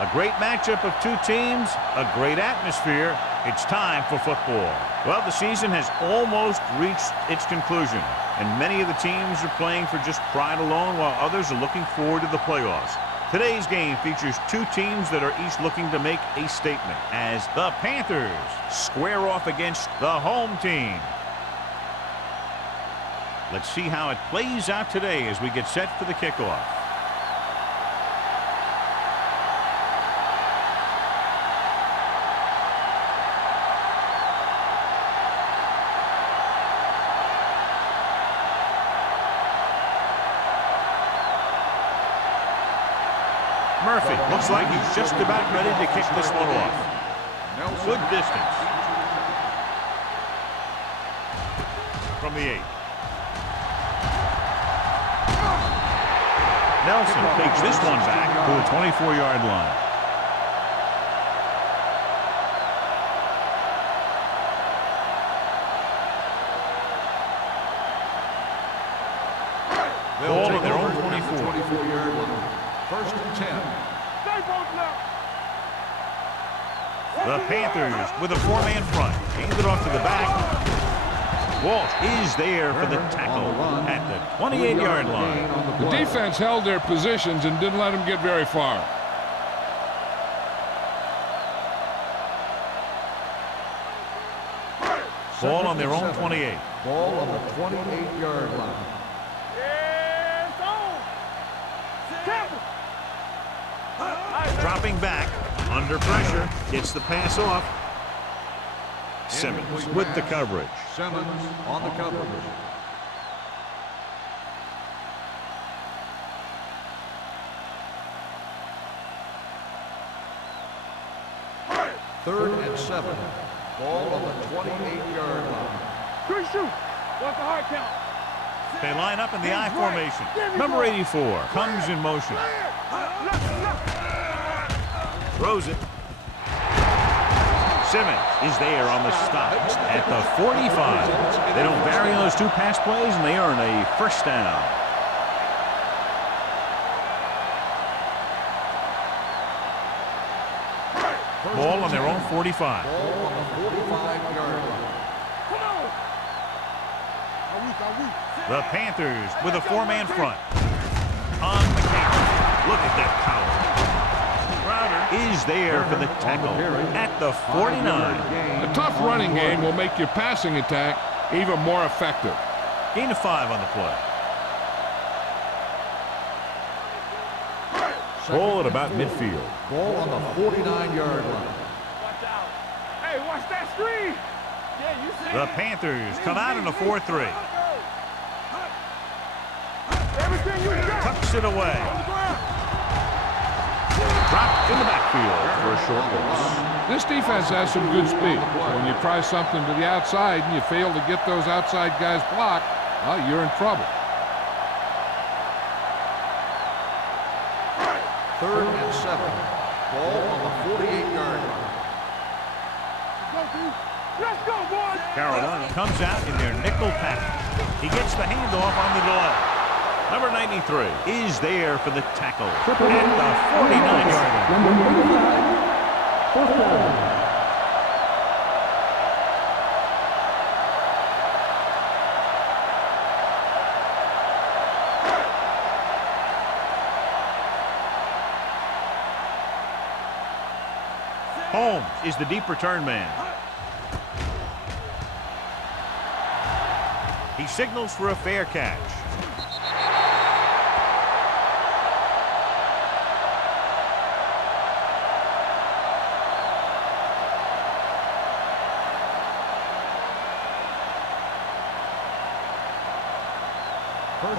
A great matchup of two teams, a great atmosphere. It's time for football. Well, the season has almost reached its conclusion, and many of the teams are playing for just pride alone, while others are looking forward to the playoffs. Today's game features two teams that are each looking to make a statement, as the Panthers square off against the home team. Let's see how it plays out today as we get set for the kickoff. Murphy looks like he's just about ready to kick this one off. Good distance. From the 8. Nelson takes this one back to the 24-yard line. Ball on their own 24-yard line. First and 10. The Panthers with a 4-man front. Hands it off to the back. Walsh is there for the tackle at the 28-yard line. The defense held their positions and didn't let them get very far. Ball on their own 28. Ball on the 28-yard line. Dropping back, under pressure, gets the pass off. Simmons with the coverage. Simmons on the coverage. Third and 7. Ball on the 28-yard line. Good shoot. What's the hard count? They line up in the I formation. Number 84 comes in motion. Throws it. Simmons is there on the stop at the 45. They don't vary on those two pass plays, and they earn a first down. Ball on their own 45. Ball on the 45-yard line. The Panthers with a 4-man front. On the count. Look at that power. Crowder is there for the tackle at the 49. A tough running game will make your passing attack even more effective. Gain of 5 on the play. Ball at about midfield. Ball on the 49-yard line. Watch out. Hey, watch that screen. Yeah, you see. The Panthers come out in a 4-3. Everything you got. Tucks it away. Dropped in the backfield for a short loss. This defense has some good speed. When you try something to the outside and you fail to get those outside guys blocked, well, you're in trouble. Third and 7. Ball on the 48-yard line. Let's go, boys. Carolina comes out in their nickel package. He gets the handoff on the delay. Number 93 is there for the tackle at the 49-yard line. First down. Holmes is the deep return man. He signals for a fair catch.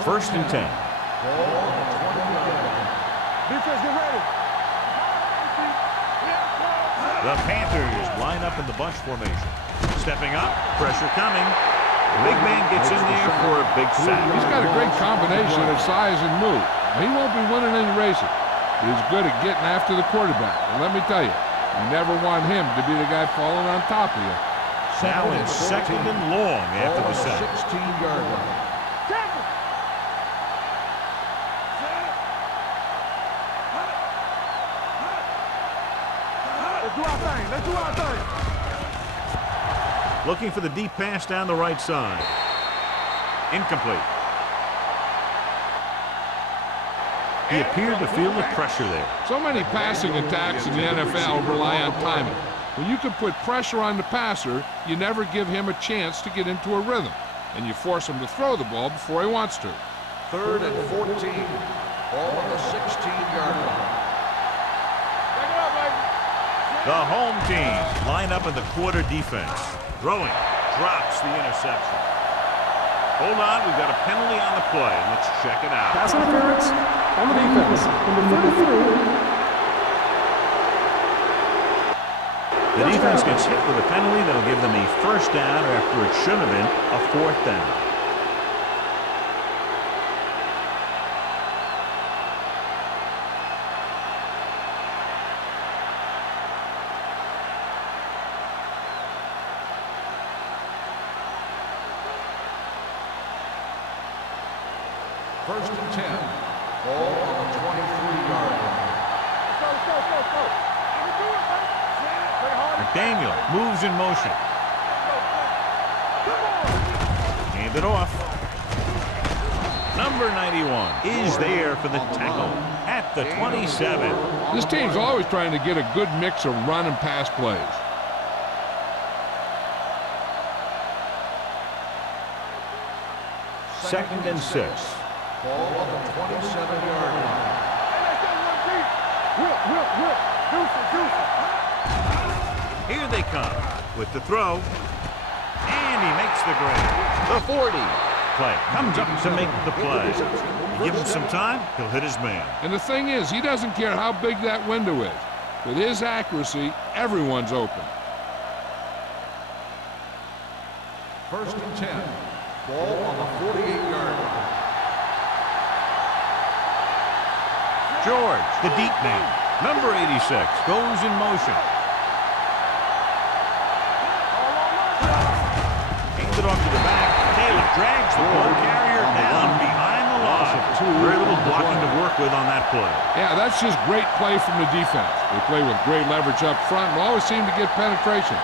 First and 10. Defense, get ready. The Panthers line up in the bunch formation. Stepping up, pressure coming. Big man gets in there for a big sack. He's got a great combination of size and move. He won't be winning any races, but he's good at getting after the quarterback. And let me tell you, you never want him to be the guy falling on top of you. Now in second and long after the sack. 16-yard line. Let's do our thing. Let's do our thing. Looking for the deep pass down the right side. Incomplete. He appeared to feel the pressure there. So many passing attacks in the NFL rely on timing. When you can put pressure on the passer, you never give him a chance to get into a rhythm, and you force him to throw the ball before he wants to. 3rd and 14. Ball on the 16-yard line. The home team line up in the quarter defense. Throwing, drops the interception. Hold on, we've got a penalty on the play. Let's check it out. Pass interference on the defense. Number 33. The defense gets hit with a penalty that'll give them a first down after it should have been a 4th down. First and 10. Ball on the 23-yard line. McDaniel moves in motion. Hand it off. Number 91 is there for the tackle at the 27. This team's always trying to get a good mix of run and pass plays. Second and 6. Ball on the 27-yard line. Here they come with the throw. And he makes the grade. The 40. Play comes up to make the play. Give him some time, he'll hit his man. And the thing is, he doesn't care how big that window is. With his accuracy, everyone's open. First and 10. Ball on the 48-yard line. George, the deep man, number 86, goes in motion. Hands it off to the back. Taylor drags the ball carrier down behind the line. Very little blocking to work with on that play. Yeah, that's just great play from the defense. They play with great leverage up front and always seem to get penetration.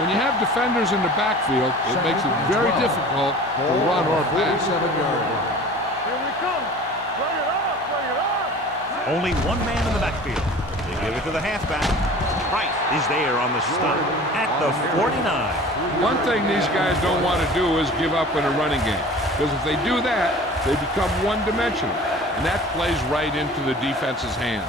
When you have defenders in the backfield, it makes it very difficult to run or pass. 47-yard line. Here we come. Bring it up. Bring it up. Only one man in the backfield. They give it to the halfback. Price is there on the stop at the 49. One thing these guys don't want to do is give up in a running game. Because if they do that, they become one-dimensional. And that plays right into the defense's hands.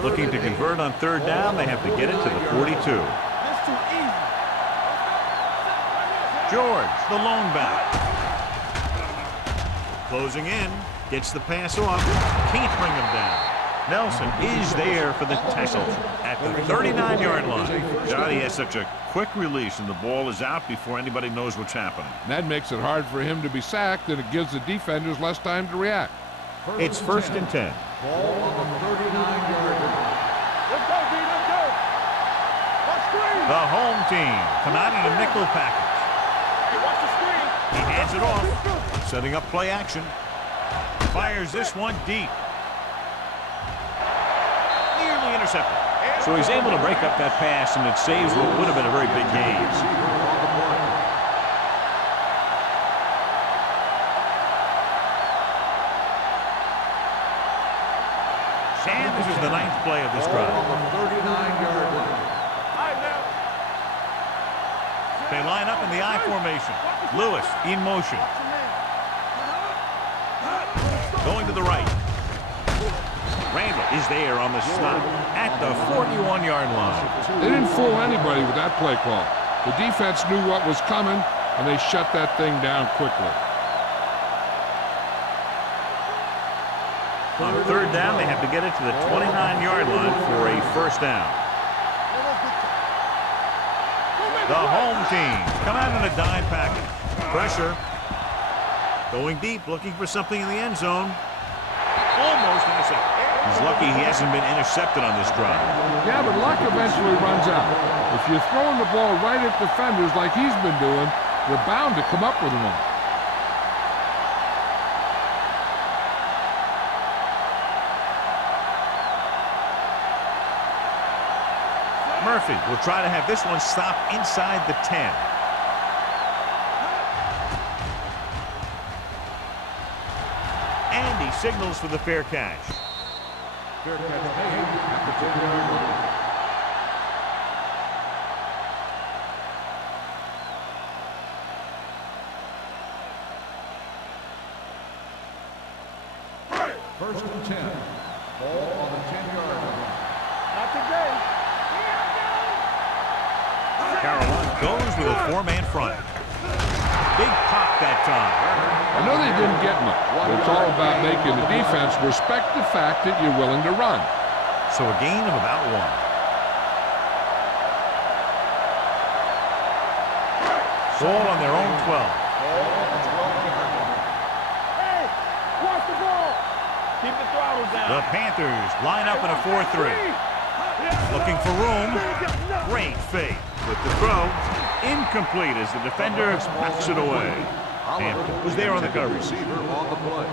Looking to convert on 3rd down, they have to get it to the 42. That's too easy. George, the lone back. Closing in, gets the pass off, can't bring him down. Nelson is there for the tackle at the 39-yard line. Johnny has such a quick release, and the ball is out before anybody knows what's happening. And that makes it hard for him to be sacked, and it gives the defenders less time to react. It's 1st and 10. Ball on the 39-yard line. Let's go, D. Let's go. Watch screen. The home team come out in a nickel package. Hey, watch the screen. He hands it off, setting up play action. Fires this one deep. Nearly intercepted. So he's able to break up that pass, and it saves what would have been a very big gain. And this is the 9th play of this drive. On the 39-yard line. All right, now. They line up in the I formation. Lewis in motion. Going to the right. Randall is there on the stop at the 41-yard line. They didn't fool anybody with that play call. The defense knew what was coming, and they shut that thing down quickly. On 3rd down, they have to get it to the 29-yard line for a first down. The home team come out in a dime package. Pressure. Going deep, looking for something in the end zone. Almost intercepted. He's lucky he hasn't been intercepted on this drive. Yeah, but luck eventually runs out. If you're throwing the ball right at defenders like he's been doing, you're bound to come up with one. Murphy will try to have this one stop inside the 10. And he signals for the fair catch. Fair catch made at the 10-yard line. First and 10. Ball on the 10-yard line. Not today. Carolina goes with a four-man front. Big pop that time. I know they didn't get much, but it's all about making the defense respect the fact that you're willing to run. So a gain of about 1. Ball on their own 12. Ball on the 12-yard line. Hey, watch the ball. Keep the throttle down. The Panthers line up in a 4-3. Looking for room. Great fake. With the throw, incomplete as the defender knocks it away. Hampton was there on the coverage. Receiver on the play.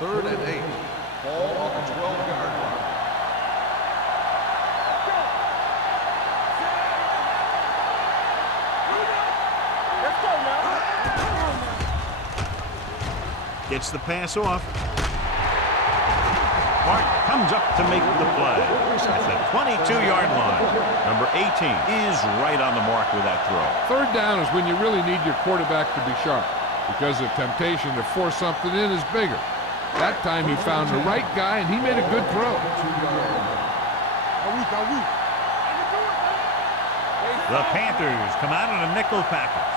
Third and 8. Ball on the 12-yard line. Let's go now. Gets the pass off. Hart comes up to make the play. At the 22-yard line. Number 18 is right on the mark with that throw. Third down is when you really need your quarterback to be sharp, because the temptation to force something in is bigger. That time he found the right guy, and he made a good throw. The Panthers come out in a nickel package.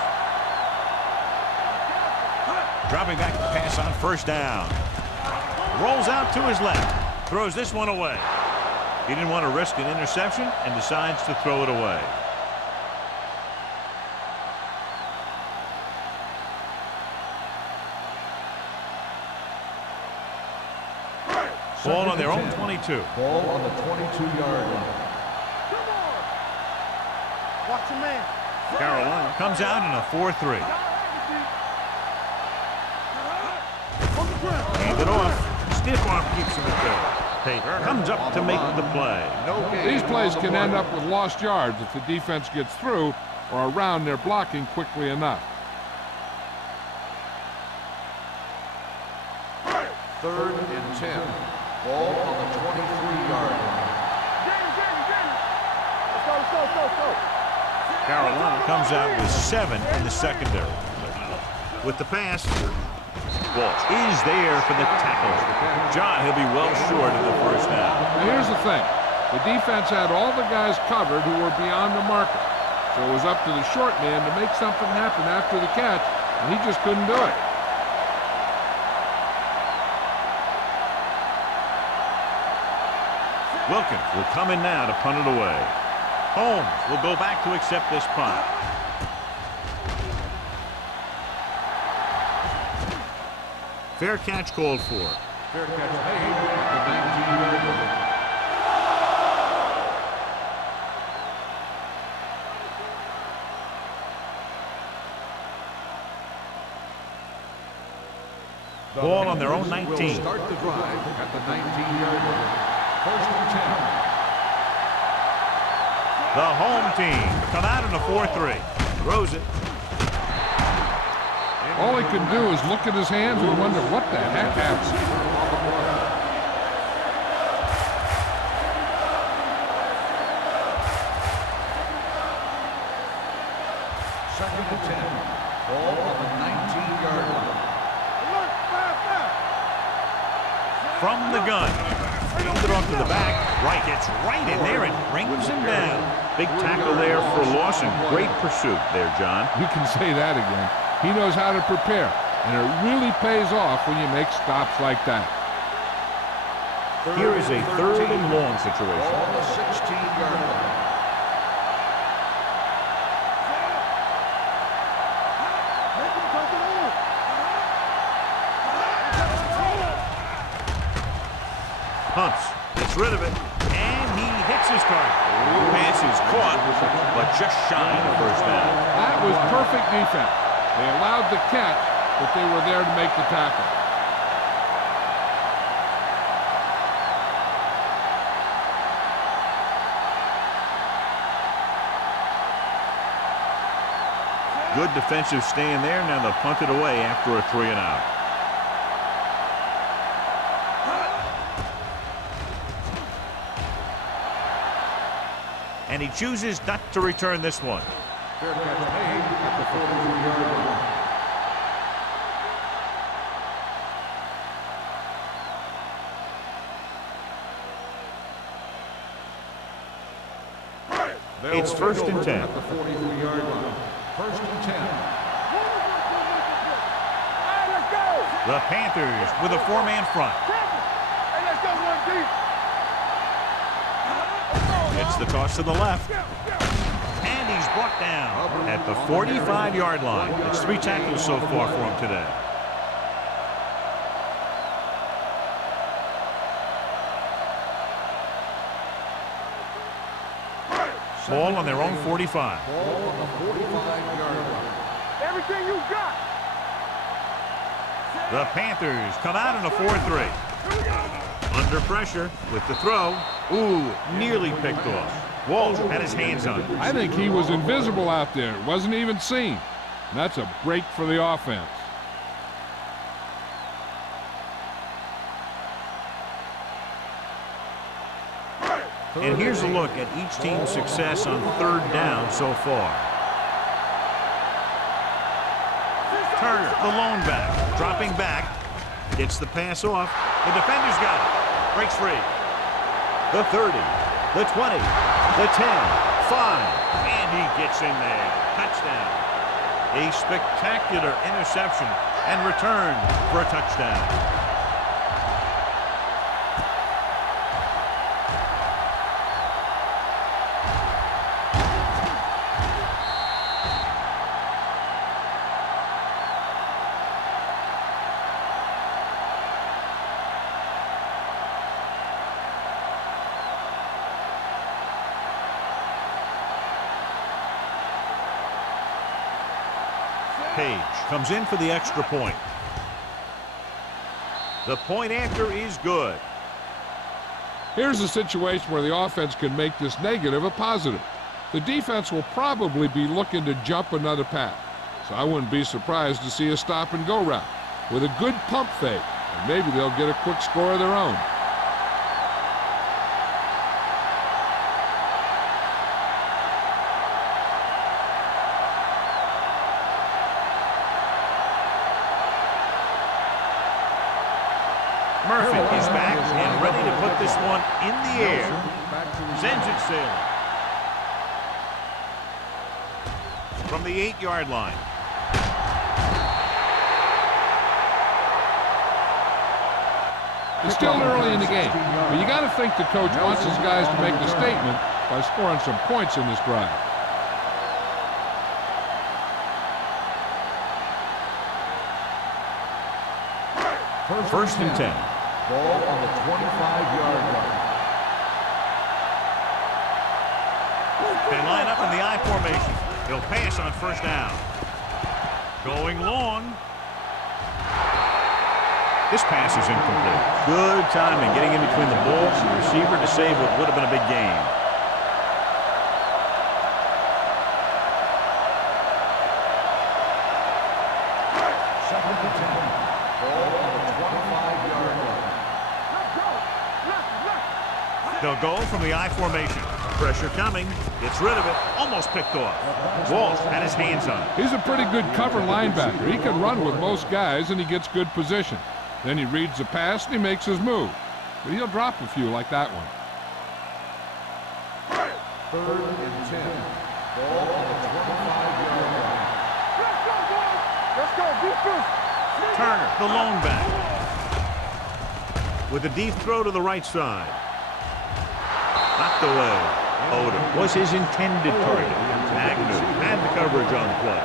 Dropping back to pass on first down. Rolls out to his left. Throws this one away. He didn't want to risk an interception and decides to throw it away. Ball on their own 22. Ball on the 22-yard line. Come on. Watch your man. Carolina comes out in a 4-3. Hand it off. Stiff arm keeps him at bay. Tate comes up to make the play. No gain. These plays can end up with lost yards if the defense gets through or around their blocking quickly enough. Third and 10. Ball on the 23-yard line. Let's go. Carolina comes out with 7 in the secondary. With the pass, Walsh is there for the tackle. John, he'll be well short of the first down. Now here's the thing. The defense had all the guys covered who were beyond the marker. So it was up to the short man to make something happen after the catch, and he just couldn't do it. Wilkins will come in now to punt it away. Holmes will go back to accept this punt. Fair catch called for. Fair catch made at the 19-yard line. Ball on their own 19. Will start the drive at the 19-yard line. First and 10. The home team come out in a 4-3. Throws it. All he can do is look at his hands and wonder what the heck happened. Second and 10. Ball on the 19-yard line. From the gun. Hands it off to the back. Wright gets right in there and brings him down. Big tackle there for loss and great pursuit there, John. You can say that again. He knows how to prepare. And it really pays off when you make stops like that. Here is a 3rd and long situation. Ball on the 16-yard line. Hunts, gets rid of it, and he hits his target. Pass is caught, but just shy of the first down. That was perfect defense. They allowed the catch, but they were there to make the tackle. Good defensive stand there. Now they'll punt it away after a 3 and out. And he chooses not to return this one. Fair catch made at the 43-yard line. It's 1st and 10. At the 43-yard line. 1st and 10. The Panthers with a 4-man front. Hey, let's go one deep. It's the toss to the left. And he's brought down at the 45-yard line. It's 3 tackles so far for him today. Ball on their own 45. Ball on the 45-yard line. Everything you got. The Panthers come out in a 4-3. Under pressure with the throw. Ooh, nearly picked off. Walsh had his hands on it. I think he was invisible out there. Wasn't even seen. And that's a break for the offense. And here's a look at each team's success on 3rd down so far. Turner, the lone back, dropping back, gets the pass off. The defender's got it. Breaks free. The 30, the 20, the 10, 5, and he gets in there. Touchdown. A spectacular interception and return for a touchdown. Page comes in for the extra point. The point after is good. Here's a situation where the offense can make this negative a positive. The defense will probably be looking to jump another pass, so I wouldn't be surprised to see a stop-and-go route with a good pump fake, and maybe they'll get a quick score of their own. Murphy is back and ready to put this one in the air. Sends it sailing. From the 8-yard line. It's still early in the game, but you got to think the coach wants his guys to make a statement by scoring some points in this drive. First and 10. Ball on the 25-yard line. They line up in the I formation. He'll pass on 1st down. Going long. This pass is incomplete. Good timing getting in between the ball and the receiver to save what would have been a big gain. Second and 10. Ball on the 25-yard line. They'll go from the I formation. Pressure coming. Gets rid of it. Almost picked off. Walsh had his hands on it. He's a pretty good cover linebacker. He can run with most guys, and he gets good position. Then he reads the pass, and he makes his move. But he'll drop a few like that one. 3rd and 10. Ball on the 25-yard line. Let's go, boys. Let's go. Defense. Turner, the lone back. With a deep throw to the right side. Knocked away. Odom was his intended target. Agnew had the coverage on the play.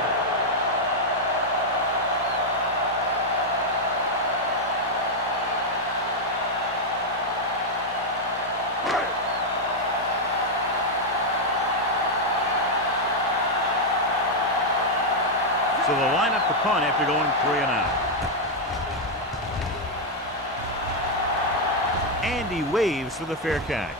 So they'll line up the punt after going 3 and out. And he waves for the fair catch.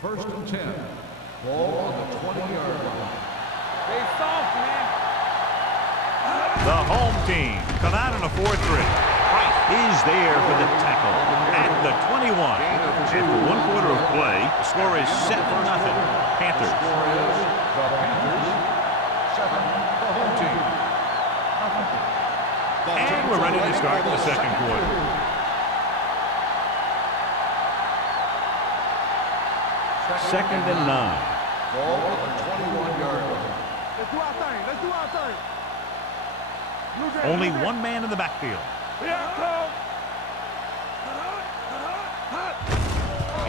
First and 10. Ball on the 20-yard line. Stay soft, man. The home team come out in a 4-3. Price is there for the tackle at the 21. After 1 quarter of play, the score is 7-0. Panthers. The score is the Panthers 7, the home team. And we're ready to start the second quarter. Second and 9. Ball on the 21-yard line. Let's do our thing. Let's do our thing. Only one man in the backfield. Here I come.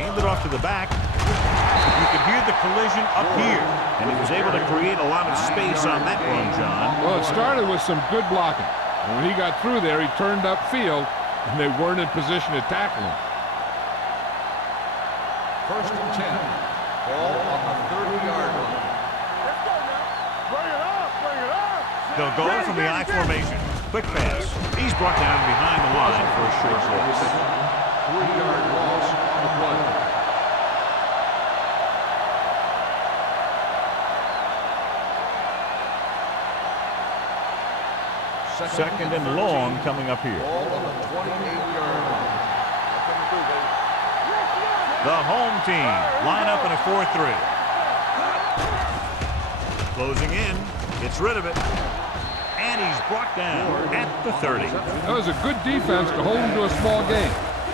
Handed off to the back. You could hear the collision up here. And he was able to create a lot of space on that run, John. Well, it started with some good blocking. And when he got through there, he turned upfield, and they weren't in position to tackle him. First and 10. Ball on the 30-yard line. Let's go now. Bring it up. Bring it up. They'll go from the I formation. Quick pass. He's brought down behind the line for a short loss. 3-yard loss on the play. Second and long coming up here. Ball on the 28-yard line. The home team line up in a 4-3. Closing in. Gets rid of it. And he's brought down at the 30. That was a good defense to hold him to a small game.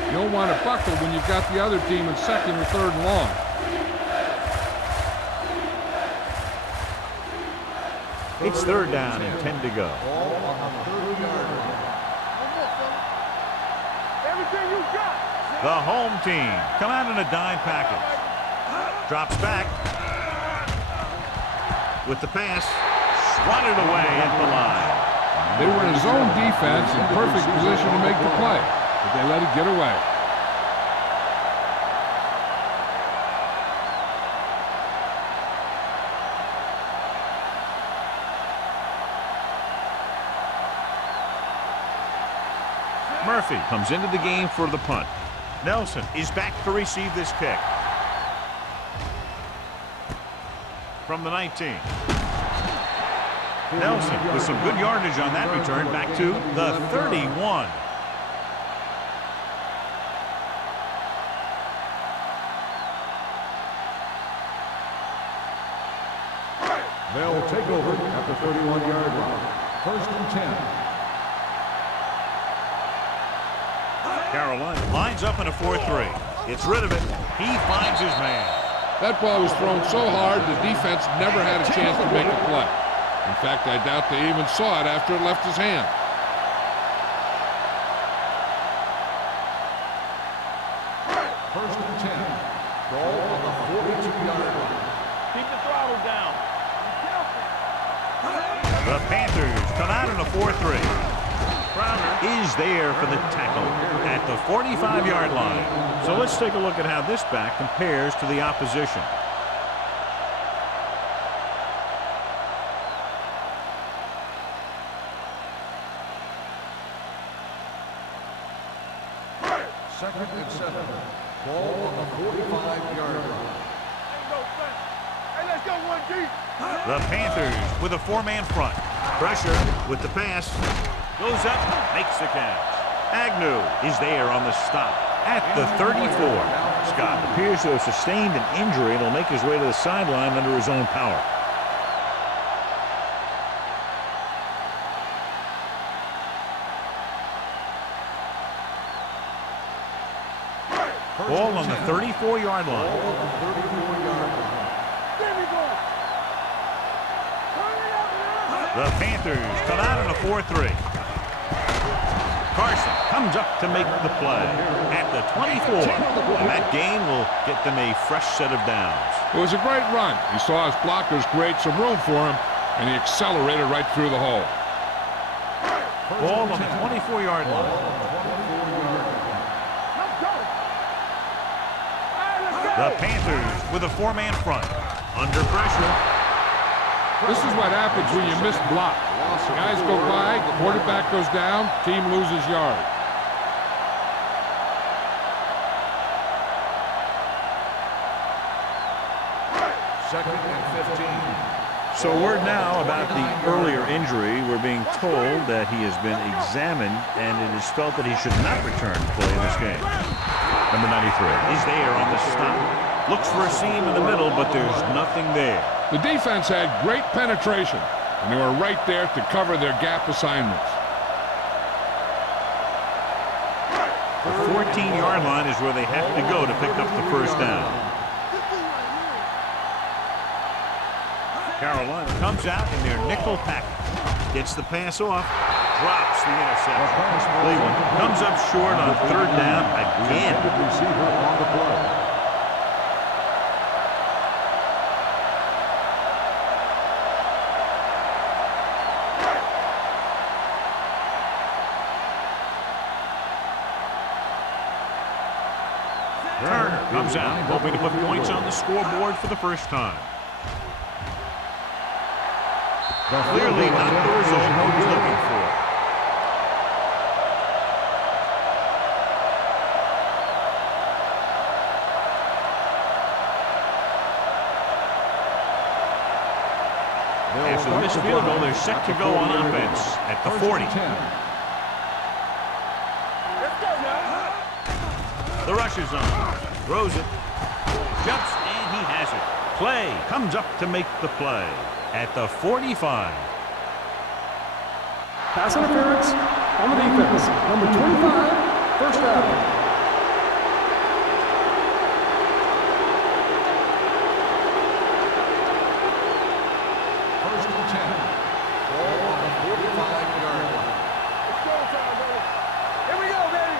You don't want to buckle when you've got the other team in second or third and long. It's third down and 10 to go. Ball on the 30-yard line. Everything you got. The home team come out in a dime package. Drops back. With the pass. Swatted away at the line. They were in zone defense in perfect position to make the play, but they let it get away. Murphy comes into the game for the punt. Nelson is back to receive this kick. From the 19. Nelson with some good yardage on that return back to the 31. They'll take over at the 31-yard line. First and 10. Carolina lines up in a 4-3. Gets rid of it. He finds his man. That ball was thrown so hard the defense never had a chance to make a play. In fact, I doubt they even saw it after it left his hand. First and 10. Ball on the 42-yard line. Keep the throttle down. The Panthers come out in a 4-3. Crowder is there for the tackle at the 45-yard line. So let's take a look at how this back compares to the opposition. Second and 7. Ball on the 45-yard line. Hey, let's go one deep. The Panthers with a 4-man front. Pressure with the pass. Goes up, makes the catch. Agnew is there on the stop at the 34. Scott appears to have sustained an injury and will make his way to the sideline under his own power. Ball on the 34-yard line. The Panthers come out in a 4-3. Carson comes up to make the play at the 24. And that gain will get them a fresh set of downs. It was a great run. He saw his blockers create some room for him, and he accelerated right through the hole. Ball on the 24-yard line. The Panthers with a 4-man front. Under pressure. This is what happens when you miss block. Guys go by, quarterback goes down, team loses yard. Second and 15. So word now about the earlier injury. We're being told that he has been examined and it is felt that he should not return to play in this game. Number 93 is there on the stop. Looks for a seam in the middle, but there's nothing there. The defense had great penetration, and they were right there to cover their gap assignments. The 14-yard line is where they have to go to pick up the first down. Carolina comes out in their nickel package. Gets the pass off. Drops the interception. Cleveland comes up short on third down again. Receiver on the play. Turner comes out, hoping to put points on the scoreboard for the first time. Clearly not the result he was looking for. After the missed field goal, they're set to go on offense at the 40. The rush is on. Throws it. Jumps, and he has it. Clay comes up to make the play at the 45. Pass interference on the defense. Number 25, first down. First and 10. Ball on the 45-yard line. It's go time, baby. Here we go, baby.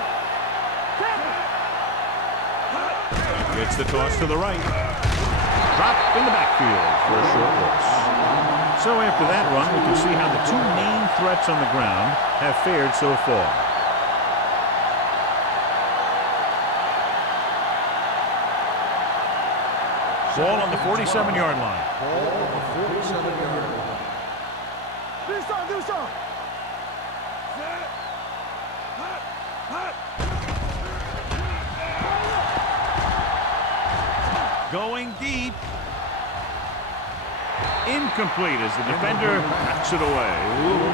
Gets the toss to the right. Dropped in the backfield for a short loss. So after that run, we can see how the two main threats on the ground have fared so far. Ball on the 47-yard line. Ball on the 47-yard line. Do something, do something. Going deep. Incomplete as the defender knocks it away.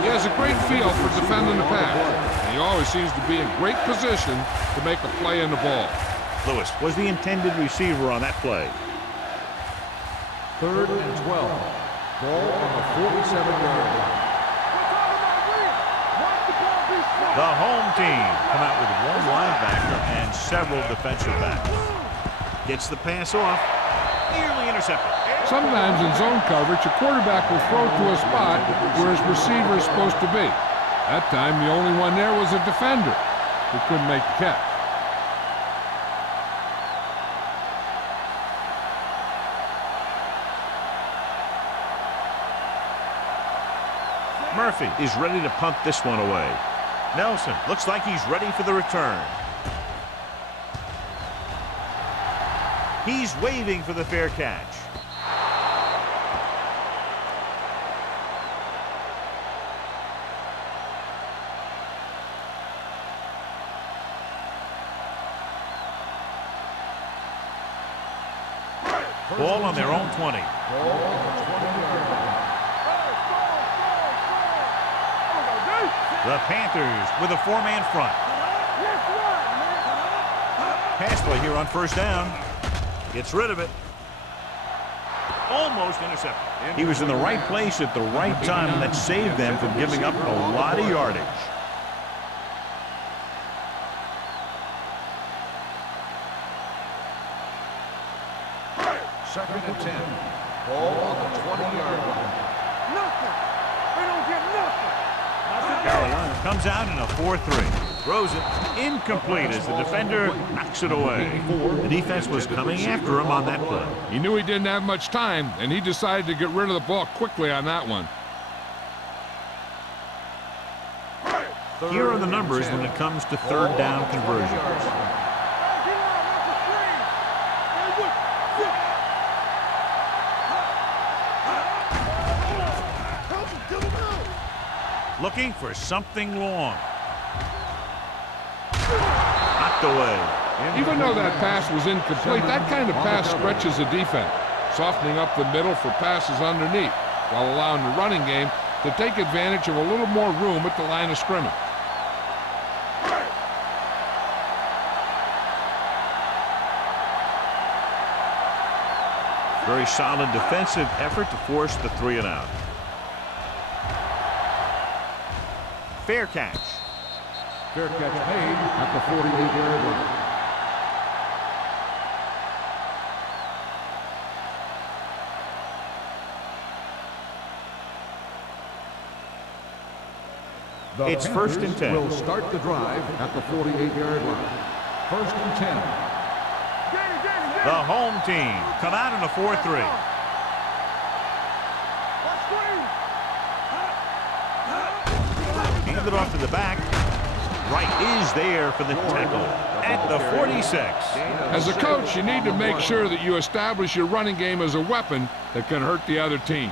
He has a great feel for defending the pass, and he always seems to be in great position to make a play in the ball. Lewis was the intended receiver on that play. Third and 12. Ball on the 47-yard line. The home team come out with one linebacker and several defensive backs. Gets the pass off. Nearly intercepted. Sometimes in zone coverage, a quarterback will throw to a spot where his receiver is supposed to be. That time, the only one there was a defender who couldn't make the catch. Murphy is ready to punt this one away. Nelson looks like he's ready for the return. He's waving for the fair catch. Ball on their own 20. Ball on the 20-yard line. The Panthers with a four-man front. Pass play here on first down. Gets rid of it. Almost intercepted. He was in the right place at the right time, and that saved them from giving up a lot of yardage. Comes out in a 4-3. Throws it incomplete as the defender knocks it away. The defense was coming after him on that play. He knew he didn't have much time, and he decided to get rid of the ball quickly on that one. Here are the numbers when it comes to third down conversions. Looking for something long. Knocked away. Even though that pass was incomplete, that kind of pass stretches the defense, softening up the middle for passes underneath, while allowing the running game to take advantage of a little more room at the line of scrimmage. Very solid defensive effort to force the 3-and-out. Fair catch. Fair catch made at the 48-yard line. It's first and 10. Will start the drive at the 48-yard line. First and 10. The home team come out in a 4-3. Hand it off to the back. Wright is there for the tackle at the 46. As a coach, you need to make sure that you establish your running game as a weapon that can hurt the other team.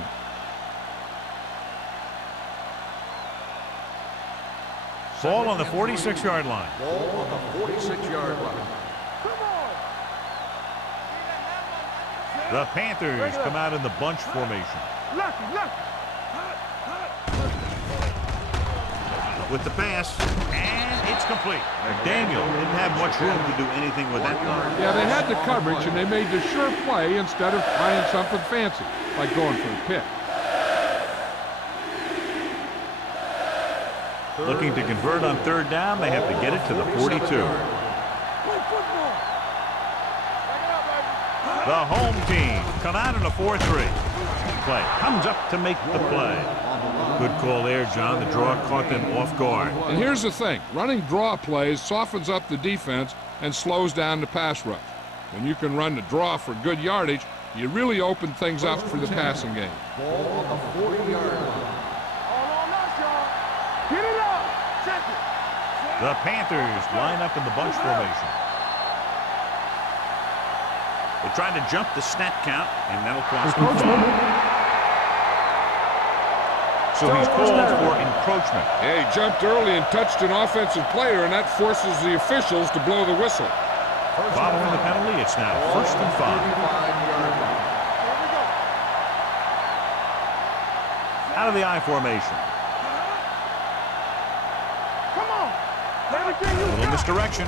Ball on the 46-yard line. Ball on the 46-yard line. The Panthers come out in the bunch formation. With the pass, and it's complete. Daniel didn't have much room to do anything with that one. Yeah, they had the coverage, and they made the sure play instead of trying something fancy, like going for the pick. Looking to convert on third down, they have to get it to the 42. The home team come out in a 4-3. Play comes up to make the play. Good call there, John. The draw caught them off guard. And here's the thing. Running draw plays softens up the defense and slows down the pass rush. When you can run the draw for good yardage, you really open things up for the passing game. Ball on the 40-yard line. The Panthers line up in the bunch formation. They try to jump the snap count, and that'll cost them 5. So he's called for encroachment. Yeah, he jumped early and touched an offensive player, and that forces the officials to blow the whistle. Following the penalty, it's now first and 5. Out of the I formation. A little misdirection.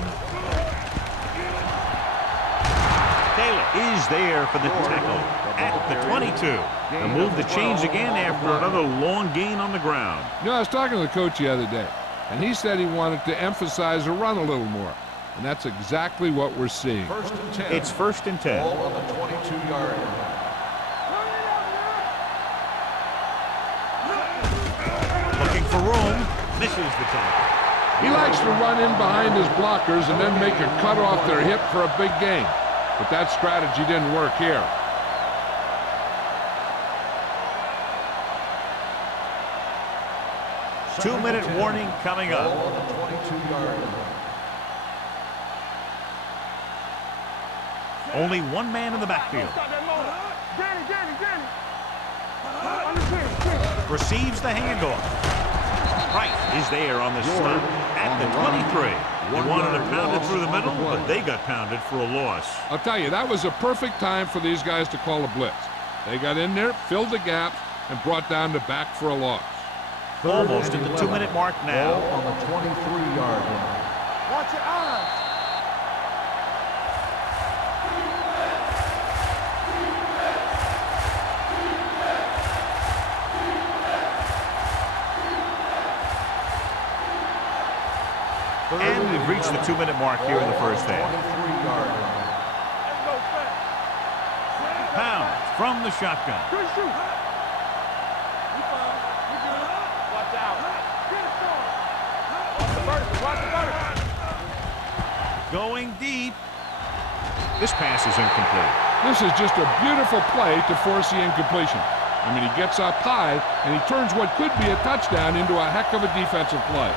Taylor is there for the tackle at the 22. The move to change again after another long gain on the ground. You know, I was talking to the coach the other day, and he said he wanted to emphasize the run a little more. And that's exactly what we're seeing. First and 10. It's first and 10. Ball on the 22-yard line. Looking for room. Misses the tackle. He likes to run in behind his blockers and then make a cut off their hip for a big gain. But that strategy didn't work here. Two-minute warning coming up. Ball on the 22-yard line. Only one man in the backfield. Receives the handoff. Wright is there on the stop at the 23. They wanted to pound it through the middle, but they got pounded for a loss. I'll tell you, that was a perfect time for these guys to call a blitz. They got in there, filled the gaps, and brought down the back for a loss. Almost at the 2-minute mark now. Ball on the 23-yard line. Watch your eyes. And we've reached the 2-minute mark here in the first half. 23-yard line. Pounds from the shotgun. Good shoot. You fine. You good. Watch out. Get it started. Going deep. This pass is incomplete. This is just a beautiful play to force the incompletion. I mean, he gets up high, and he turns what could be a touchdown into a heck of a defensive play.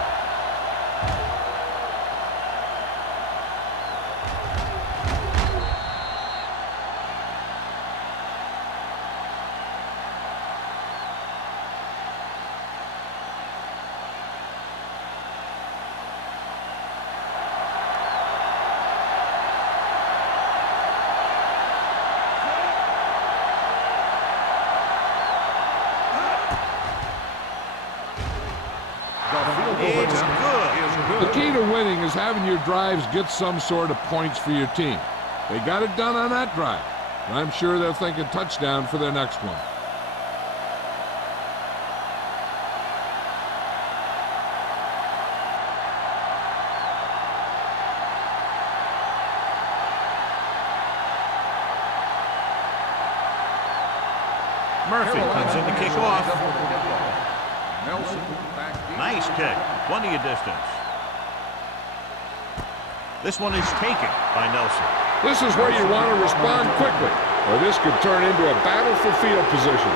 It's good. The key to winning is having your drives get some sort of points for your team. They got it done on that drive. And I'm sure they're thinking touchdown for their next one. Murphy comes in to kick off. Nelson back deep. Nice kick. Plenty of distance. This one is taken by Nelson. This is where you want to respond quickly, or this could turn into a battle for field position.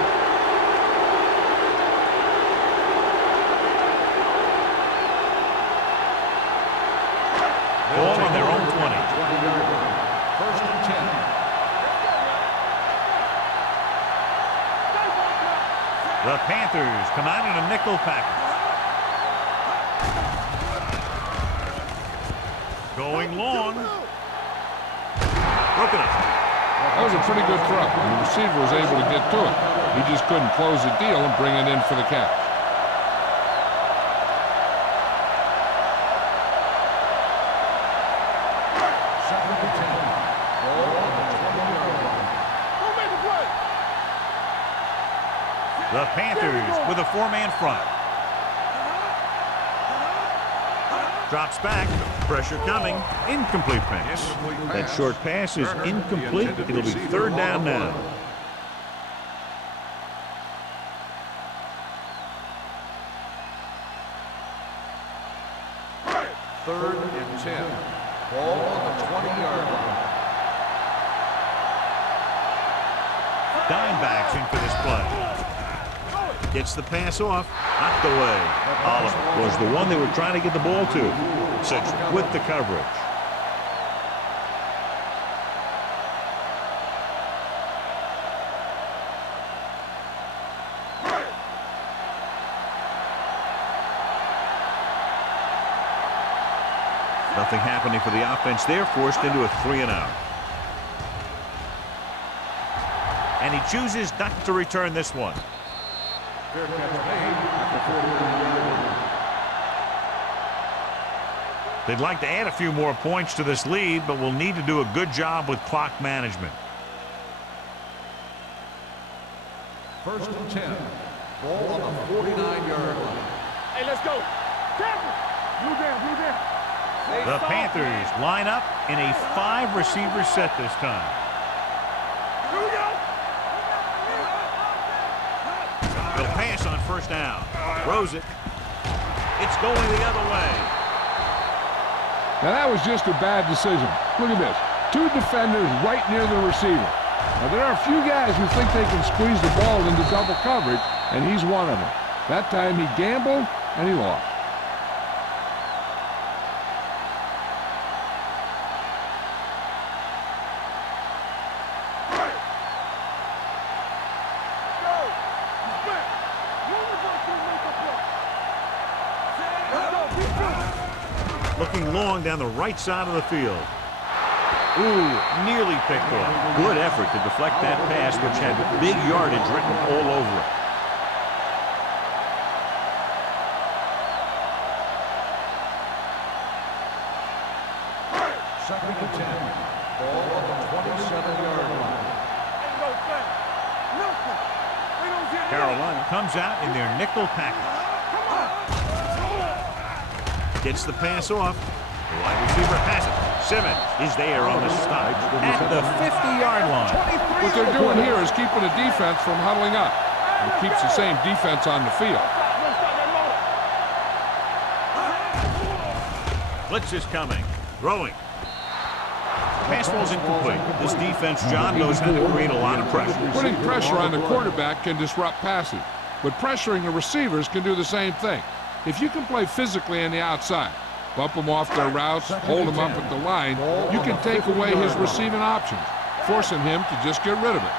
Ball on their own 20. 20-yard line. First and 10. The Panthers come out in a nickel package. Going long. Broken up. That was a pretty good throw, and the receiver was able to get to it. He just couldn't close the deal and bring it in for the catch. Second and 10. Ball on the 20-yard line. Who made the play? The Panthers with a four-man front. Drops back. Pressure coming. Incomplete pass. That short pass is incomplete. It'll be third down now. Third and 10. Ball on the 20-yard line. Dimebacks in for this play. Gets the pass off. Knocked away. Oliver was the one they were trying to get the ball to. Such with the coverage. Nothing happening for the offense there, forced into a 3-and-out. And he chooses not to return this one. Fair catch made at the 49-yard line. They'd like to add a few more points to this lead, but will need to do a good job with clock management. First and 10. Ball on the 49-yard line. Hey, let's go. Tackle. Blue down, blue down. The Panthers line up in a 5-receiver set this time. Here we go. They'll pass on first down. Throws it. It's going the other way. Now that was just a bad decision. Look at this. Two defenders right near the receiver. Now there are a few guys who think they can squeeze the ball into double coverage, and he's one of them. That time he gambled, and he lost. Looking long down the right side of the field. Ooh, nearly picked off. Good effort to deflect that pass, which had big yardage written all over it. Second and 10. Ball on the 27-yard line. Ain't no thing. Nothing. They don't get Carolina comes out in their nickel package. Gets the pass off. The wide receiver has it. Simmons is there on the stop at the 50-yard line. What they're doing here is keeping the defense from huddling up. It keeps the same defense on the field. Blitz is coming. Throwing. Pass ball's incomplete. This defense, John, knows how to create a lot of pressure. Putting pressure on the quarterback can disrupt passing, but pressuring the receivers can do the same thing. If you can play physically on the outside, bump them off their routes, hold them up at the line, you can take away his receiving options, forcing him to just get rid of it.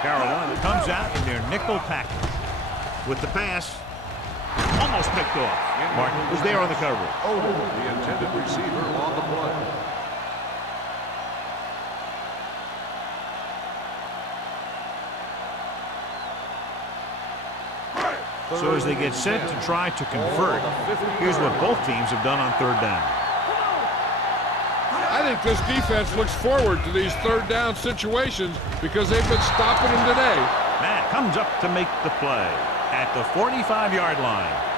Carolina comes out in their nickel package. With the pass, almost picked off. Martin was there on the coverage. The intended receiver on the play. So as they get set to try to convert, here's what both teams have done on third down. I think this defense looks forward to these third down situations because they've been stopping them today. Matt comes up to make the play at the 45-yard line.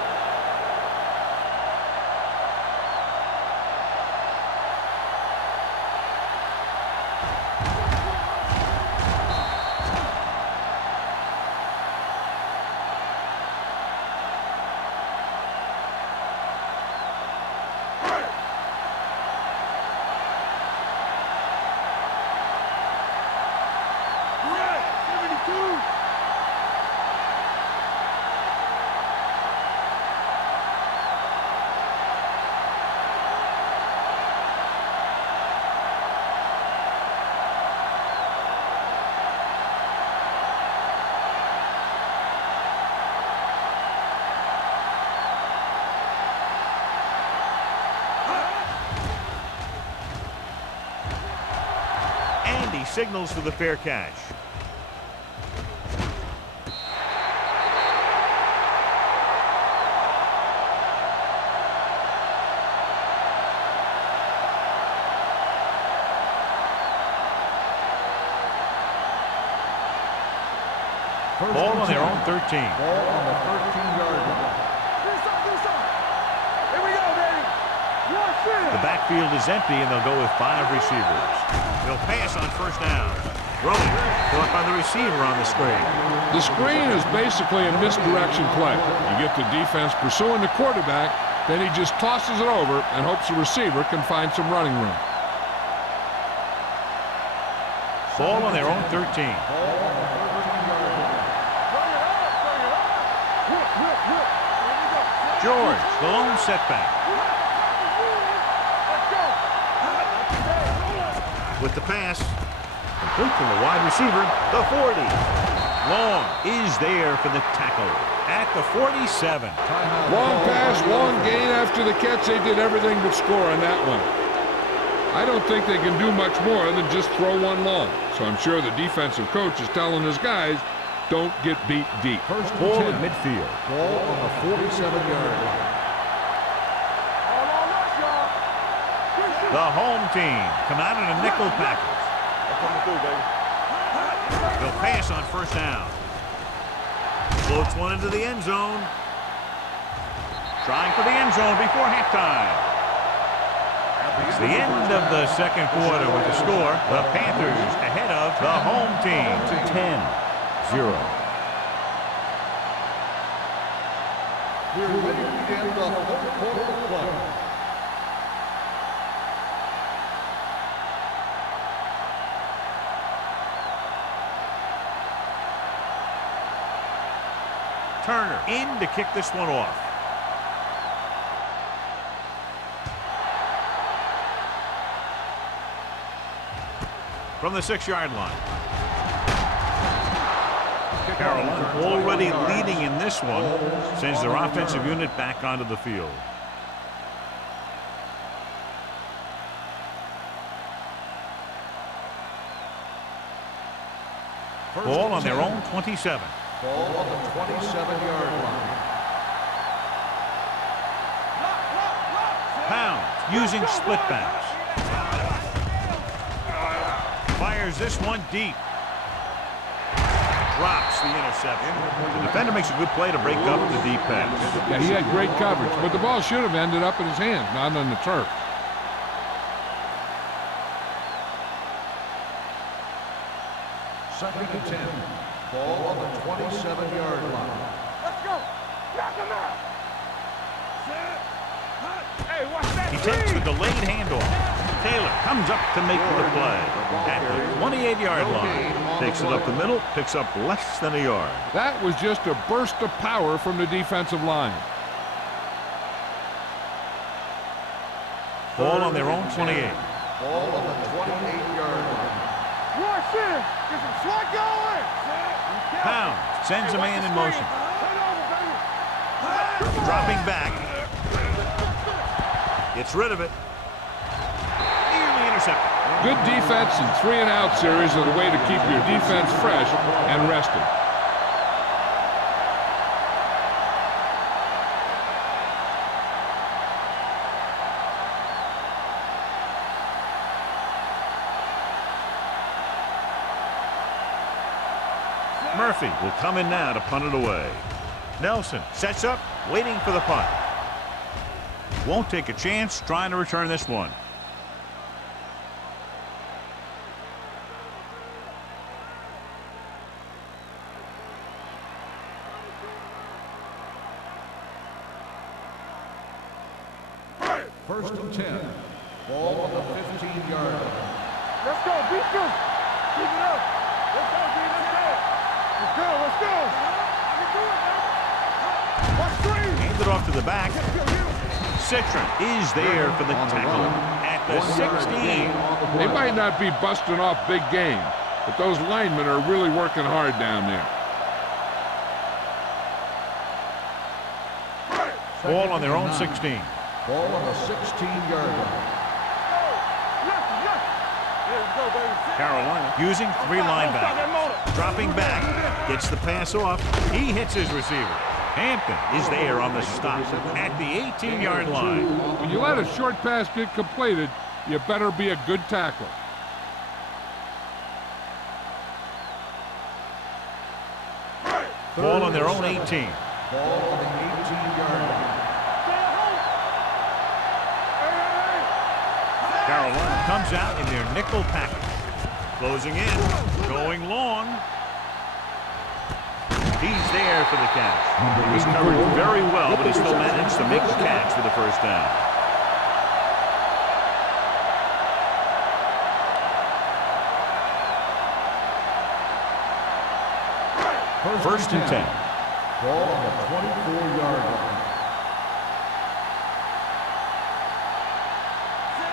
Signals for the fair catch. Ball on their own 13. Ball on the 13-yard line. Here we go, baby. The backfield is empty, and they'll go with 5 receivers. They'll pass on first down. Throwing. Caught by the receiver on the screen. The screen is basically a misdirection play. You get the defense pursuing the quarterback, then he just tosses it over and hopes the receiver can find some running room. Ball on their own 13. George, the lone setback. With the pass, complete from the wide receiver, the 40. Long is there for the tackle at the 47. Long pass, long gain after the catch. They did everything but score on that one. I don't think they can do much more than just throw one long. So I'm sure the defensive coach is telling his guys, don't get beat deep. First Ball and at 10. midfield. Ball on the 47-yard line. The home team come out in a nickel package. They'll pass on first down. Floats one into the end zone. Trying for the end zone before halftime. It's the end of the second quarter with the score. The Panthers ahead of the home team. 10-0. We're ready to begin the fourth quarter of play. Turner in to kick this one off. From the 6-yard line. Carolina already leading in this one, sends their offensive unit back onto the field. Ball on their own 27. Ball on the 27-yard line. Pounds using split backs. Fires this one deep. Drops the interception. The defender makes a good play to break up the deep pass. Yeah, he had great coverage, but the ball should have ended up in his hands, not on the turf. Second and 10. Ball on the 27-yard line. Let's go. Knock him out. Hey, watch that. He takes the delayed handoff. Taylor comes up to make the play at the 28-yard line. Takes it up the middle, picks up less than a yard. That was just a burst of power from the defensive line. Ball on their own 28. Ball on the 28-yard line. Rush in. Get some slot going. Pound sends a man in motion. Dropping back. Gets rid of it. Nearly intercepted. Good defense and 3-and-out series are the way to keep your defense fresh and rested. Murphy will come in now to punt it away. Nelson sets up, waiting for the punt. Won't take a chance trying to return this one. First and 10. Ball on the 15-yard line. Let's go, defense. Keep it up. Let's go, D. Let's go. Let's go. Let's go. You do it, man. Watch three. Hand it off to the back. Citron is there for the tackle at the 16. They might not be busting off big game, but those linemen are really working hard down there. Ball on their own 16. Ball on the 16-yard line. Carolina using 3 linebackers. Dropping back, gets the pass off. He hits his receiver. Hampton is there on the stop at the 18-yard line. When you let a short pass get completed, you better be a good tackler. Ball on their own 18. Ball on the 18-yard line. Carolina comes out in their nickel package. Closing in, going long. He's there for the catch. He was covered very well, but he still managed to make the catch for the first down. First and 10. Ball on the 24-yard line.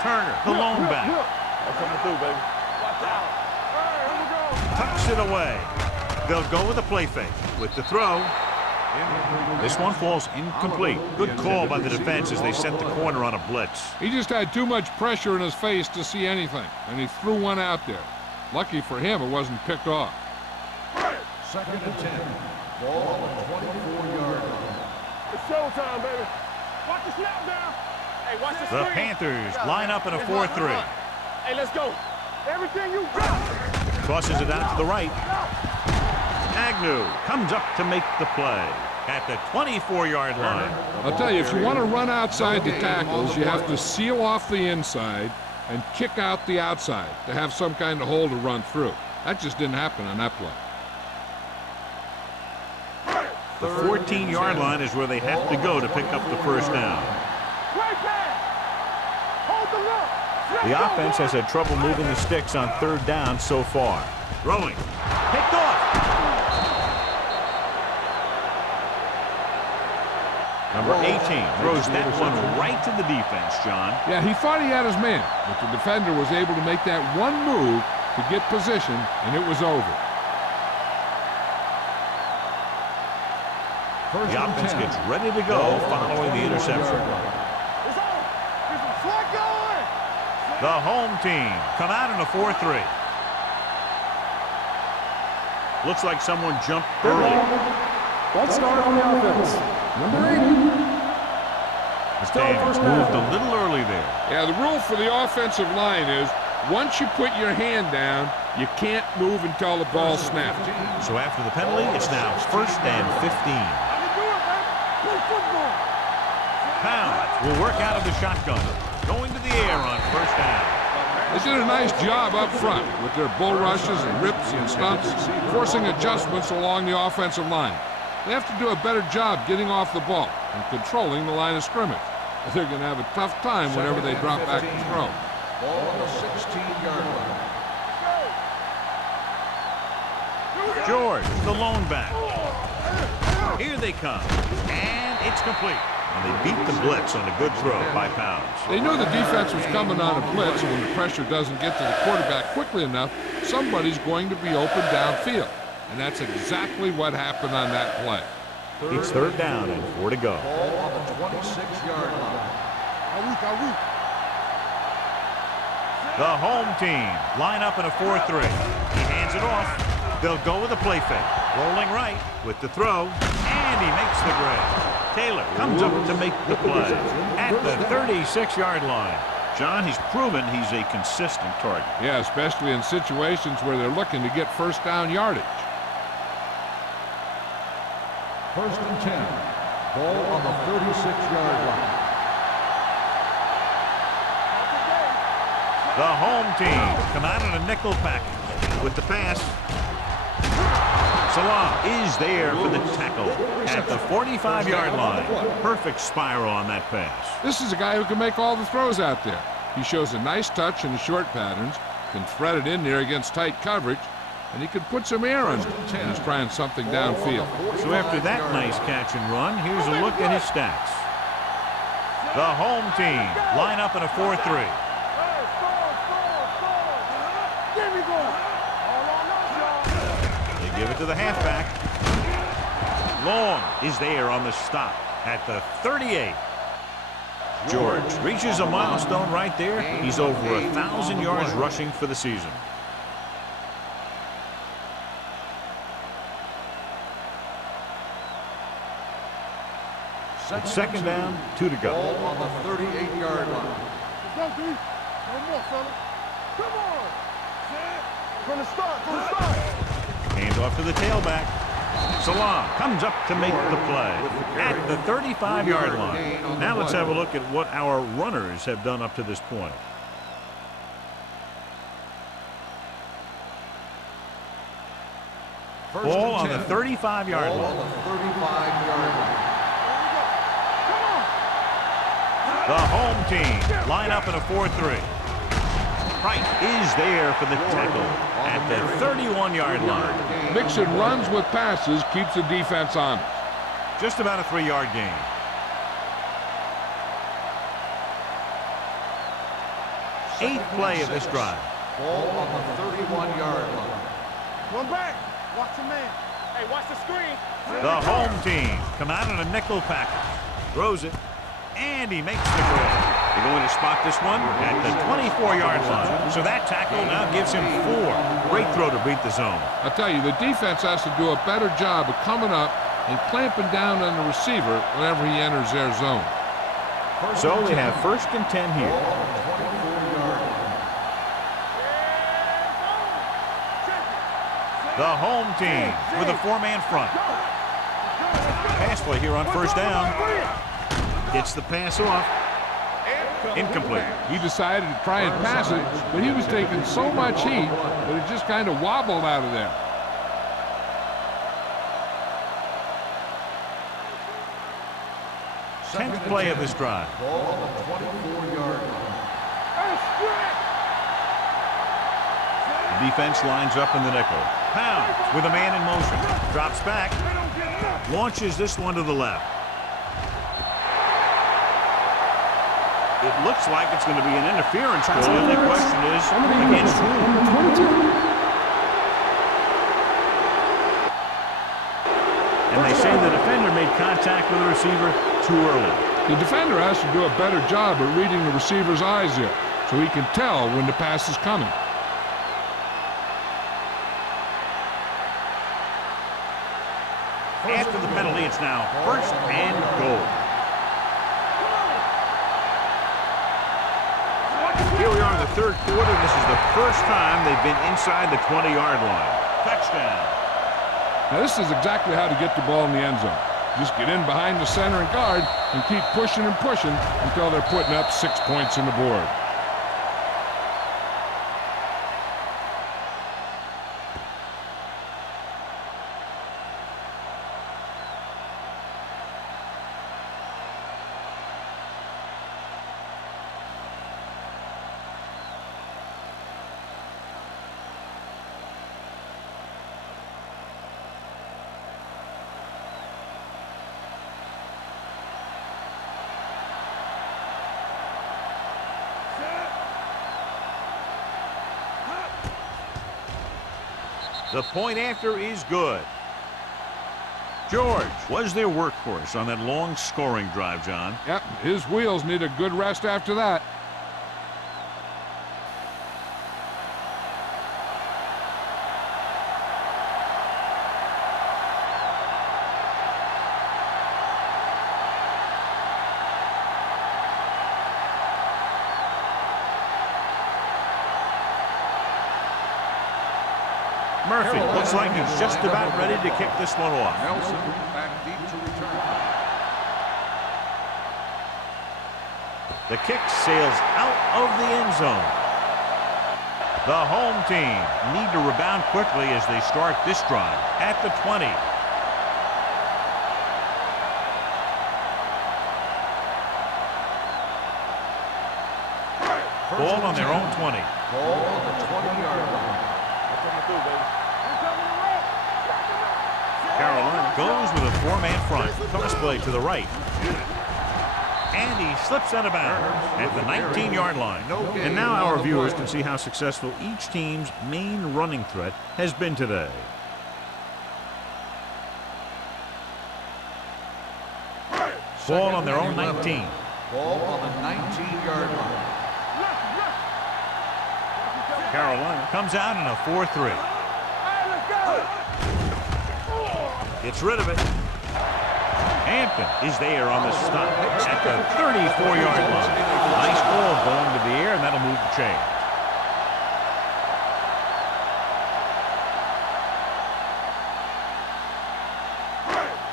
Turner, the lone back. That's coming through, baby. Watch out. All right, here we go. Tucks it away. They'll go with a play fake. With the throw. This one falls incomplete. Good call by the defense as they set the corner on a blitz. He just had too much pressure in his face to see anything, and he threw one out there. Lucky for him, it wasn't picked off. Second and 10. Ball on the 24-yard line. It's showtime, baby. Watch the snap down. Hey, watch the The screen. Panthers line up in a 4-3. Hey, let's go. Everything you got. Tosses it out to the right. Agnew comes up to make the play at the 24-yard line. I'll tell you, if you want to run outside the tackles, you have to seal off the inside and kick out the outside to have some kind of hole to run through. That just didn't happen on that play. The 14-yard line is where they have to go to pick up the first down. Right pass. Hold the look. The offense has had trouble moving the sticks on third down so far. Throwing. Picked off. Number 18 throws that one right to the defense, John. Yeah, he thought he had his man, but the defender was able to make that one move to get position, and it was over. The offense gets ready to go following the interception. It's on. Get some slot going. The home team come out in a 4-3. Looks like someone jumped early. Let's start on the offense. Number 80. McDaniels moved a little early there. Yeah, the rule for the offensive line is once you put your hand down, you can't move until the ball snaps. So after the penalty, it's now 1st and 15. Pound will work out of the shotgun, going to the air on first down. They did a nice job up front with their bull rushes and rips and stunts, forcing adjustments along the offensive line. They have to do a better job getting off the ball and controlling the line of scrimmage. They're going to have a tough time whenever they drop back to throw. Ball on the 16-yard line. George, the lone back. Here they come. And it's complete. And they beat the blitz on a good throw by Pounds. They knew the defense was coming on a blitz, and when the pressure doesn't get to the quarterback quickly enough, somebody's going to be open downfield. And that's exactly what happened on that play. It's third down and 4 to go. Ball on the 26-yard line. The home team line up in a 4-3. He hands it off. They'll go with a play fake. Rolling right with the throw, and he makes the grab. Taylor comes up to make the play at the 36-yard line. John, he's proven he's a consistent target. Yeah, especially in situations where they're looking to get first down yardage. First and 10. Ball on the 36-yard line. The home team come out in a nickel package with the pass. Salah is there for the tackle at the 45-yard line. Perfect spiral on that pass. This is a guy who can make all the throws out there. He shows a nice touch in the short patterns, can thread it in there against tight coverage, and he can put some air on it. And he's trying something downfield. So after that nice catch and run, here's a look at his stats. The home team line up in a 4-3. They give it to the halfback. Long is there on the stop at the 38. George reaches a milestone right there. He's over 1,000 yards rushing for the season. It's second down, 2 to go. Ball on the 38-yard line. Come on. From the start. Hands off to the tailback. Salah comes up to make the play at the 35-yard line. Now let's have a look at what our runners have done up to this point. Ball on the 35-yard line. The home team line up in a 4-3. Wright is there for the tackle at the 31-yard line. Mixing runs with passes keeps the defense honest. Just about a 3-yard gain. Eighth play of this drive. Ball on the 31-yard line. One back. Watch your man. Hey, watch the screen. The home team come out in a nickel package. Throws it, and he makes the grab. They're going to spot this one at the 24-yard line. So that tackle now gives him 4. Great throw to beat the zone. I'll tell you, the defense has to do a better job of coming up and clamping down on the receiver whenever he enters their zone. So they have first and 10 here. The home team with a 4-man front. Pass play here on first down. Gets the pass off. Incomplete. He decided to try and pass it, but he was taking so much heat that it just kind of wobbled out of there. Tenth play of this drive. Ball on the 24-yard line. The defense lines up in the nickel. Pounds with a man in motion. Drops back. Launches this one to the left. It looks like it's going to be an interference call. The only question is against who? And they say the defender made contact with the receiver too early. The defender has to do a better job at reading the receiver's eyes there, so he can tell when the pass is coming. After the penalty, it's now first and goal. Here we are in the third quarter. This is the first time they've been inside the 20-yard line. Touchdown. Now, this is exactly how to get the ball in the end zone. Just get in behind the center and guard and keep pushing and pushing until they're putting up 6 points on the board. The point after is good. George was their workhorse on that long scoring drive, John. Yep, his wheels need a good rest after that. Murphy looks like he's just about ready to kick this one off. Nelson back deep to return. The kick sails out of the end zone. The home team need to rebound quickly as they start this drive at the 20. Ball on their own 20. Ball on the 20-yard line. Carolina goes with a four-man front. Toss play to the right. And he slips out of bounds at the 19-yard line. And now our viewers can see how successful each team's main running threat has been today. Ball on their own 19. Ball on the 19-yard line. Carolina comes out in a 4-3. Gets rid of it. Hampton is there on the stop at the 34-yard line. Nice ball going to the air, and that'll move the chain.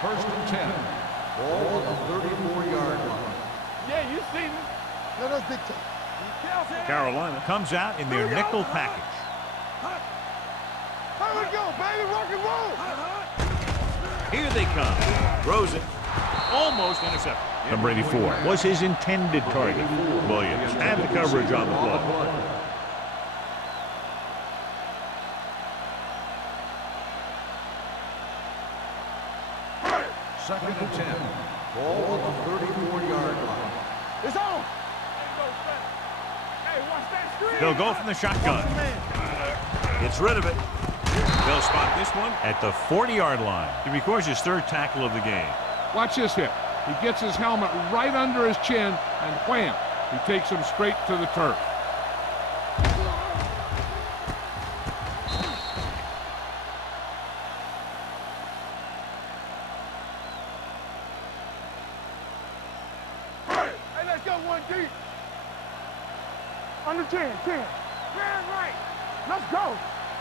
First and 10. Ball on the 34-yard line. Yeah, you see me. Let us dictate. Carolina comes out in their nickel package. Here we go, baby. Rock and roll. Here they come. Throws it. Almost intercepted. Number 84 was his intended target. Williams had the coverage on the play. Second and 10. Ball on the 34-yard line. It's on. Hey, watch that screen. They'll go from the shotgun. Gets rid of it. They'll spot this one at the 40-yard line. He records his third tackle of the game. Watch this hit. He gets his helmet right under his chin, and wham, he takes him straight to the turf. Hey, let's go one deep. Under 10, 10. Right. Let's go.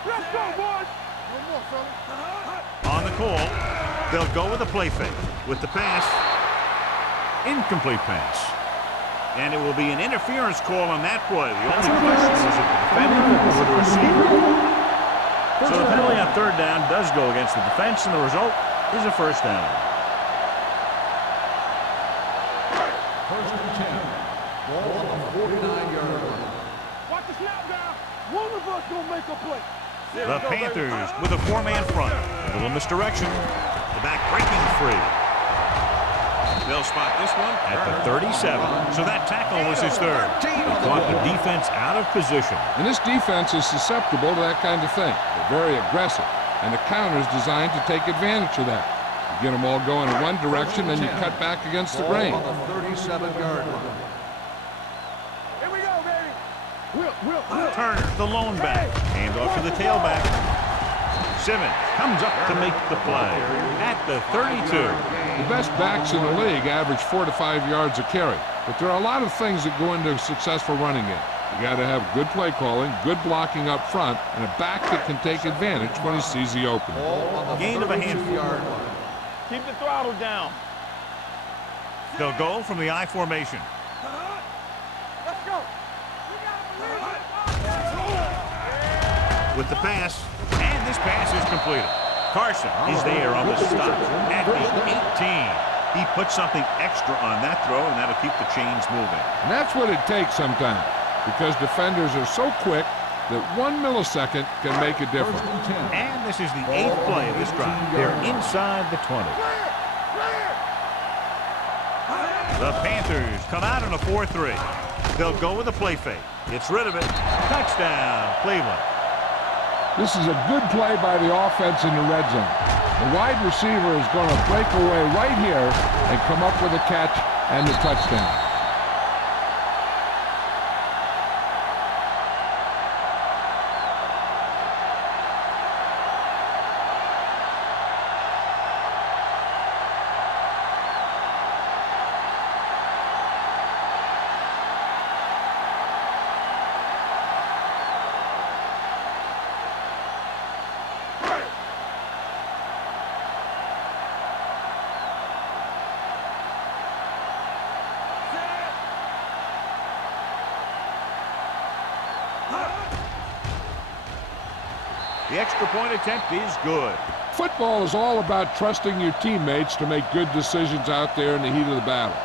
Let's go, boys. One more, fella. On the call, they'll go with a play fake. With the pass, incomplete pass. And it will be an interference call on that play. The only question is if the defender or the receiver. So the penalty on third down does go against the defense, and the result is a first down. First and 10. Ball on the 49-yard line. Watch the snap down. One of us gonna make a play. The Panthers with a four-man front. A little misdirection. The back breaking free. They'll spot this one at the 37. So that tackle was his third. He caught the defense out of position. And this defense is susceptible to that kind of thing. They're very aggressive, and the counter's designed to take advantage of that. You get them all going in one direction, then you cut back against the grain. Ball on the 37-yard line. Here we go, baby. Will. Turner, the lone back. Hand off to the tailback. Simmons comes up to make the play at the 32. The best backs in the league average 4 to 5 yards a carry, but there are a lot of things that go into a successful running game. You got to have good play calling, good blocking up front, and a back that can take advantage when he sees the opening. Ball on the Gain of a handful. 32-yard line. Keep the throttle down. They'll go from the I formation. Let's go. With the pass, and this pass is completed. Carson is there on the stop at the 18. He puts something extra on that throw, and that'll keep the chains moving. And that's what it takes sometimes, because defenders are so quick that 1 millisecond can make a difference. First and 10. And this is the 8th play of this drive. They're inside the 20. The Panthers come out in a 4-3. They'll go with a play fake. Gets rid of it. Touchdown, Cleveland. This is a good play by the offense in the red zone. The wide receiver is going to break away right here and come up with a catch and the touchdown. The extra point attempt is good. Football is all about trusting your teammates to make good decisions out there in the heat of the battle.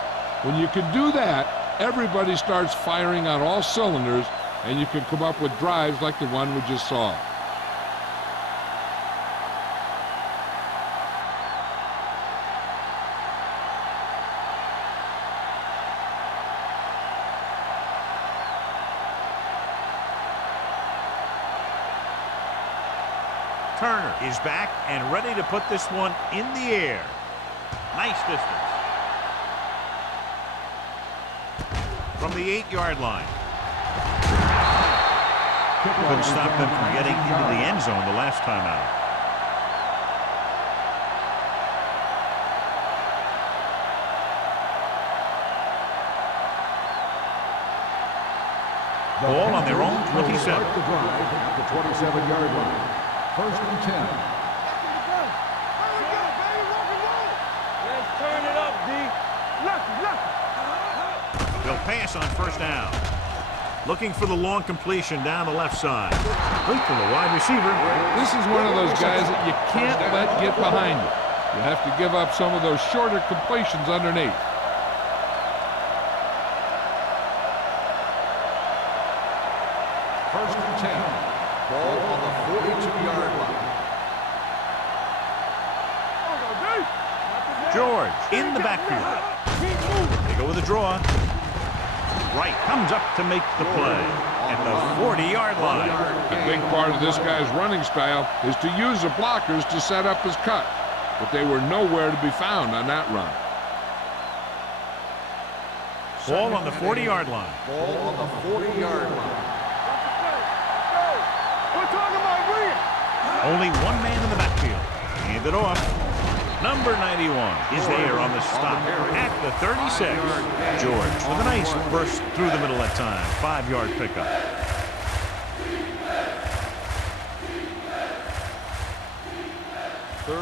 When you can do that, everybody starts firing on all cylinders, and you can come up with drives like the one we just saw. Turner is back and ready to put this one in the air. Nice distance. From the 8-yard line. Couldn't stop them from getting into the end zone the last time out. Ball on their own 27. The 27-yard line. First and 10. Let's turn it up, D. Left. They'll pass on first down. Looking for the long completion down the left side. Complete to the wide receiver. This is one of those guys that you can't let get behind you. You have to give up some of those shorter completions underneath. First and 10. Ball on the 42-yard line. George in the backfield. They go with a draw. Wright comes up to make the play at the 40-yard line. A big part of this guy's running style is to use the blockers to set up his cut, but they were nowhere to be found on that run. Ball on the 40-yard line. Ball on the 40-yard line. Only one man in the backfield. Hand it off. Number 91 is there on the stop at the 36. George with a nice burst through the middle that time. 5-yard pickup.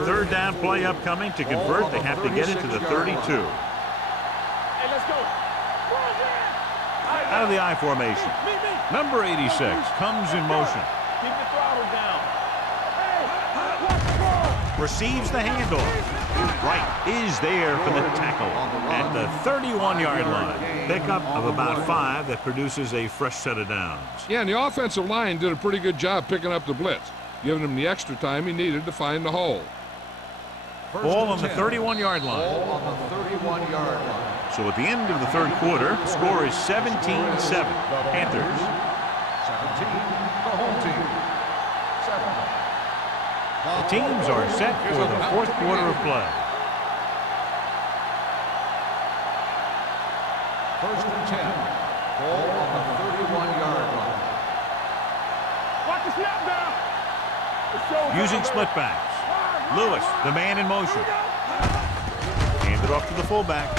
Third down play upcoming. To convert, they have to get it to the 32. Hey, let's go. Out of the I formation. Number 86 comes in motion. Keep the throttle down. Receives the handoff. Wright is there for the tackle at the 31-yard line. Pickup of about 5 that produces a fresh set of downs. Yeah, and the offensive line did a pretty good job picking up the blitz, giving him the extra time he needed to find the hole. Ball on the 31-yard line. Ball on the 31-yard line. So at the end of the third quarter, the score is 17-7. Panthers. 17, the home team. 7. The teams are set for the fourth quarter of play. First and 10. Ball on the 31-yard line. Watch the snap down. Using split backs. Lewis, the man in motion. Hand it off to the fullback.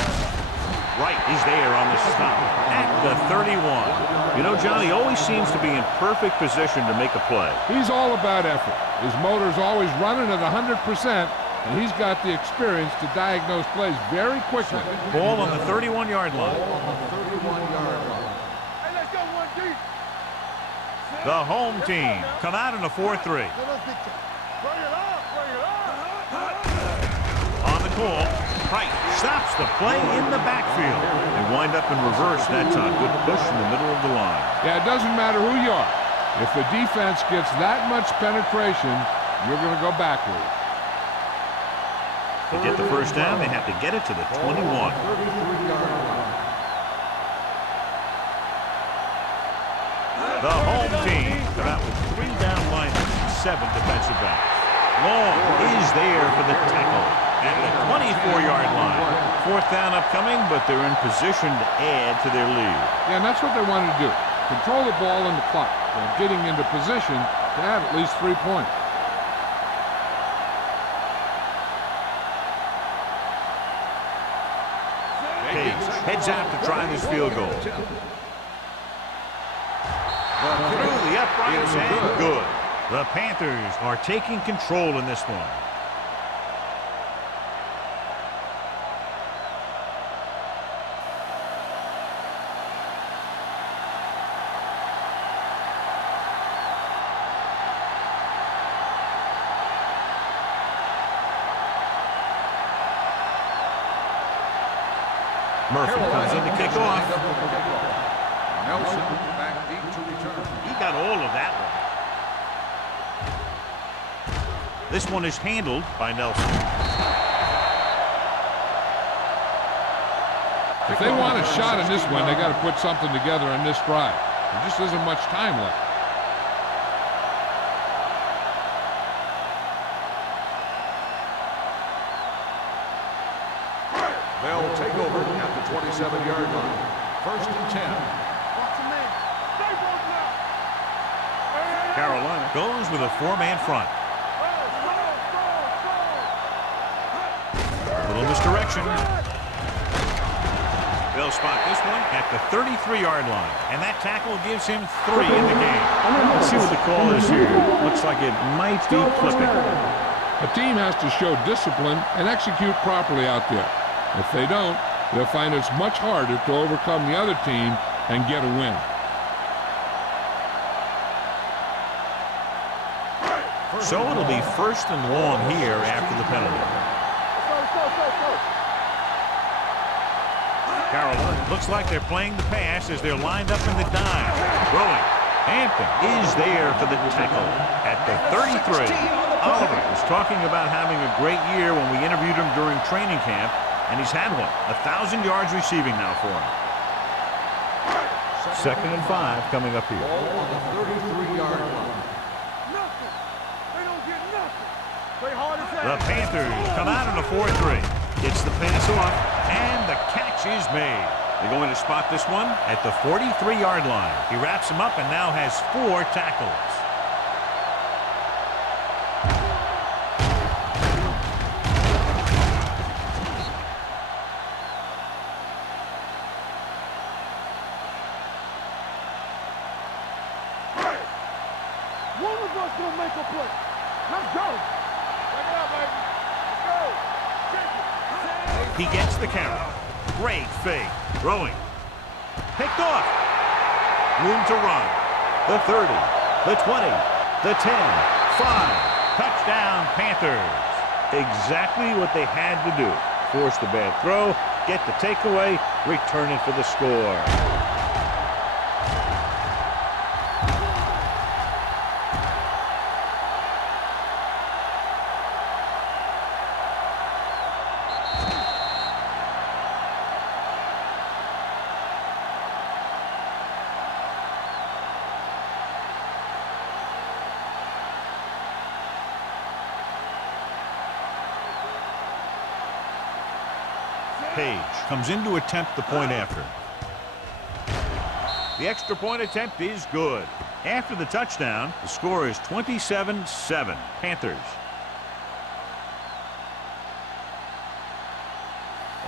Wright is there on the stop at the 31. You know, Johnny always seems to be in perfect position to make a play. He's all about effort. His motor's always running at 100%, and he's got the experience to diagnose plays very quickly. Ball on the 31-yard line. Ball on the 31-yard line. Hey, let's go one deep. The home team come out in a 4-3. Bring it up. On the call, Wright stops the play in the backfield. They wind up in reverse that time. Good push in the middle of the line. Yeah, it doesn't matter who you are. If the defense gets that much penetration, you're going to go backwards. To get the first down, they have to get it to the 21. 33-yard line. The home team come out with 3 down linemen, defensive backs. Long is there for the tackle at the 24-yard line. Fourth down upcoming, but they're in position to add to their lead. Yeah, and that's what they want to do. Control the ball and the clock while getting into position to add at least 3 points. Page heads out to try this field goal. Through the uprights and good. The Panthers are taking control in this one. Murphy comes in to kick off. Nelson back deep to return. He got all of that one. This one is handled by Nelson. If they want a shot in this one, they got to put something together on this drive. There just isn't much time left. They'll take over at the 27-yard line. First and 10. Carolina goes with a four-man front. A little misdirection. They'll spot this one at the 33-yard line, and that tackle gives him 3 in the game. Let's see what the call is here. Looks like it might be clipping. A team has to show discipline and execute properly out there. If they don't, they'll find it's much harder to overcome the other team and get a win. So it'll be first and long here after the penalty. Carolina looks like they're playing the pass as they're lined up in the dime. Throwing. Hampton is there for the tackle at the 33. Oliver was talking about having a great year when we interviewed him during training camp, and he's had one. 1,000 yards receiving now for him. Second and 5 coming up here. Ball on the 33-yard line. The Panthers come out in a 4-3. Gets the pass off, and the catch is made. They're going to spot this one at the 43-yard line. He wraps him up and now has 4 tackles. One of us will make a play. Let's go. Check it out, baby. Let's go. Check it. He gets the carry. Great fake. Throwing. Picked off. Room to run. The 30. The 20. The 10. 5. Touchdown, Panthers. Exactly what they had to do. Force the bad throw, get the takeaway, return it for the score. Page comes in to attempt the point after. The extra point attempt is good. After the touchdown, the score is 27-7, Panthers.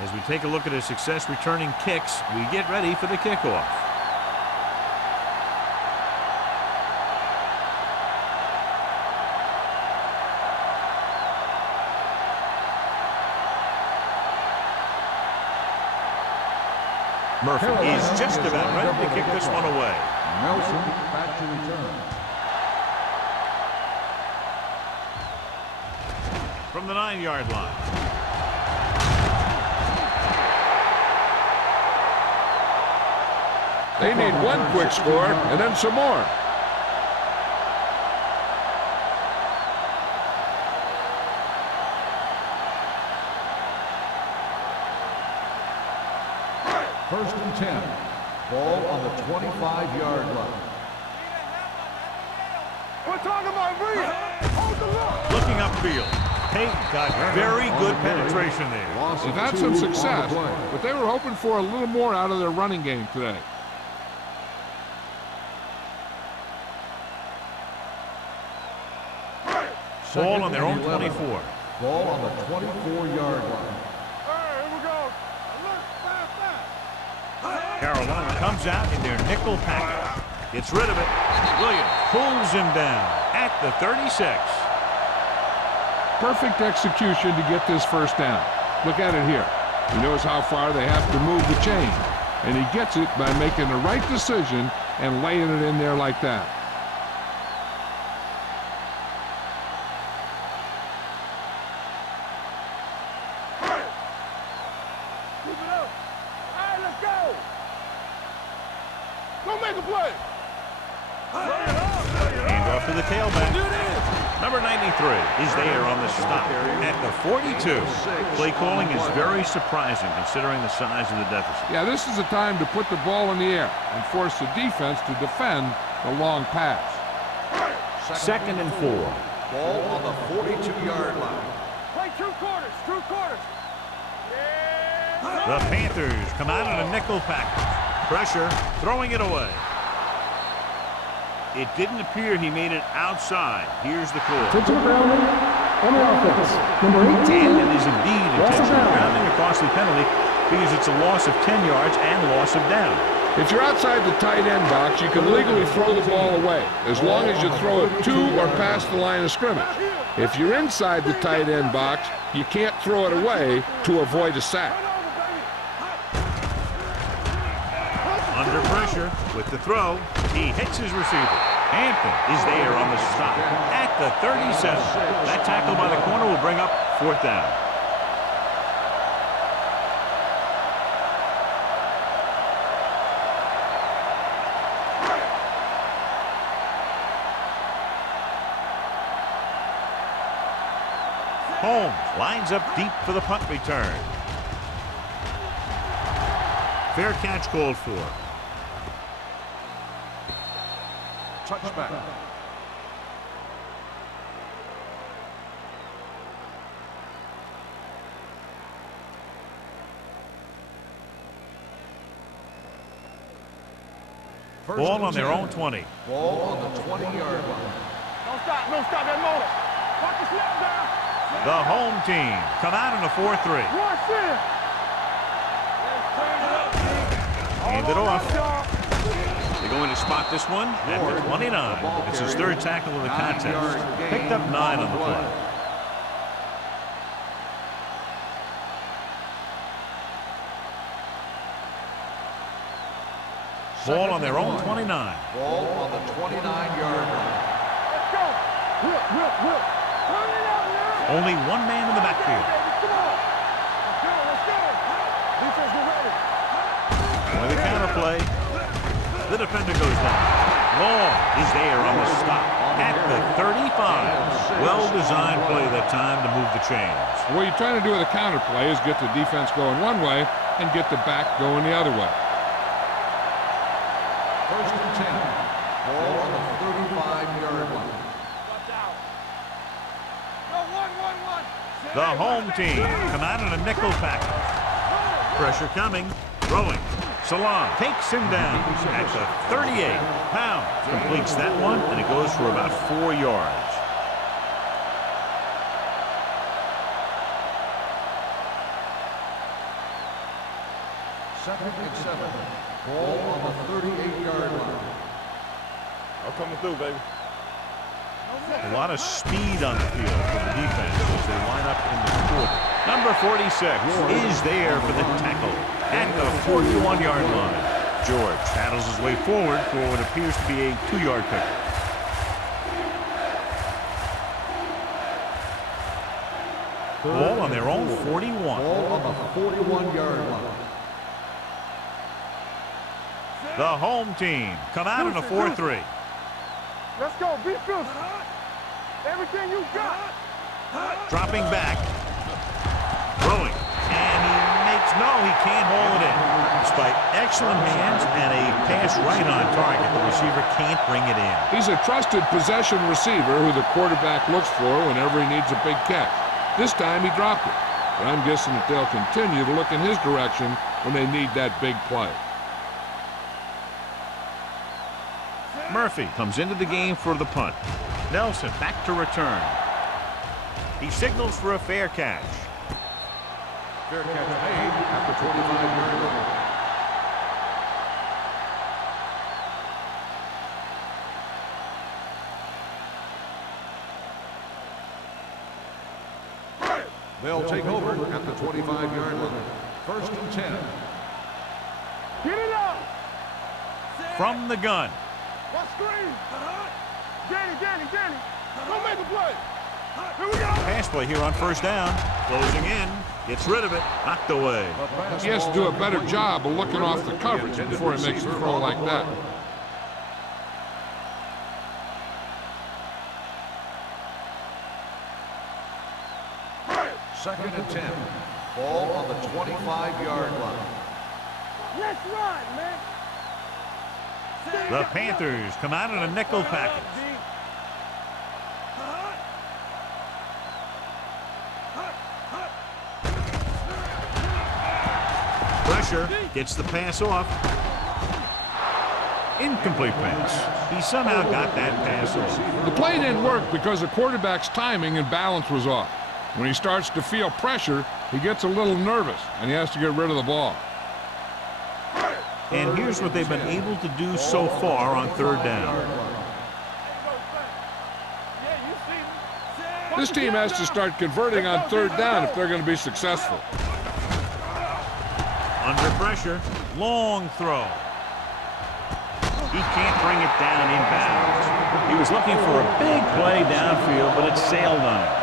As we take a look at his success returning kicks, we get ready for the kickoff. Murphy is just about ready to kick this one away. Nelson back to return. From the 9-yard line. They need one quick score and then some more. First and 10. Ball on the 25-yard line. We're talking about read. Hold the look. Looking upfield. Peyton got very good penetration there. They've had some success, but they were hoping for a little more out of their running game today. Ball on their own 24. Ball on the 24-yard line. All right, here we go. Alert, fast. Carolina comes out in their nickel package. Gets rid of it. Williams pulls him down at the 36. Perfect execution to get this first down. Look at it here. He knows how far they have to move the chain, and he gets it by making the right decision and laying it in there like that. Keep it up. All right, let's go. Go make a play. Hand off to the tailback. Number 93 is there on the stop at the 42. Play calling is very surprising considering the size of the deficit. Yeah, this is a time to put the ball in the air and force the defense to defend the long pass. Second and 4. Ball on the 42-yard line. Play 2 quarters. 2 quarters. The Panthers come out in a nickel package. Pressure, throwing it away. It didn't appear he made it outside. Here's the call. Intentional grounding on the offense. Number 18. And it is indeed Loss of intentional down. grounding, a costly penalty because it's a loss of 10 yards and loss of down. If you're outside the tight end box, you can legally throw the ball away as long as you throw it to or past the line of scrimmage. If you're inside the tight end box, you can't throw it away to avoid a sack. Under pressure with the throw, he hits his receiver. Hampton is there on the stop at the 37. That tackle by the corner will bring up 4th down. Holmes lines up deep for the punt return. Fair catch called for. Touchback. Ball on their own 20. Ball on the 20-yard line. Don't stop that motor. Watch the snap down. The home team come out in a 4-3. Rush in. Hand it off. They're going to spot this one at the 29. It's his 3rd tackle of the contest. Picked up 9 on the play. Ball on their own 29. Ball on the 29-yard line. Let's go. Whip. Turn it out now. Only one man in the backfield. Come on. Let's go. Defense, get ready. With a counter play, the defender goes down. Long is there on the stop at the 35. Well-designed play that time to move the chains. What you're trying to do with a counter play is get the defense going one way and get the back going the other way. 1st and 10. Ball on the 35-yard line. The home team come out in a nickel package. Pressure coming, throwing. Salon takes him down at the 38. Pound completes that one, and it goes for about 4 yards. Second and 7. Ball on the 38-yard line. I'm coming through, baby. A lot of speed on the field for the defense as they line up in the quarter. Number 46 is there for the tackle at the 41-yard line. George paddles his way forward for what appears to be a 2-yard pickup. Ball on their own 41. Ball on the 41-yard line. The home team come out in a 4-3. Let's go. Be fierce. Everything you got. Dropping back. Throwing. And he can't haul it in. Despite excellent hands and a pass right on target, the receiver can't bring it in. He's a trusted possession receiver who the quarterback looks for whenever he needs a big catch. This time he dropped it, but I'm guessing that they'll continue to look in his direction when they need that big play. Murphy comes into the game for the punt. Nelson back to return. He signals for a fair catch. Fair catch made at the 25-yard line. They'll take over at the 25-yard line. 1st and 10. Get it up. From the gun. What screen? Danny. Go make a play. Here we go. Pass play here on 1st down. Closing in. Gets rid of it. Knocked away. He has to do a better job of looking off the coverage before he makes a throw like that. Second and 10. Ball on the 25-yard line. Let's run, man. The Panthers come out in a nickel package. Pressure gets the pass off. Incomplete pass. He somehow got that pass off. The play didn't work because the quarterback's timing and balance was off. When he starts to feel pressure, he gets a little nervous, and he has to get rid of the ball. And here's what they've been able to do so far on 3rd down. This team has to start converting on 3rd down if they're going to be successful. Under pressure, long throw. He can't bring it down inbounds. He was looking for a big play downfield, but it sailed on him.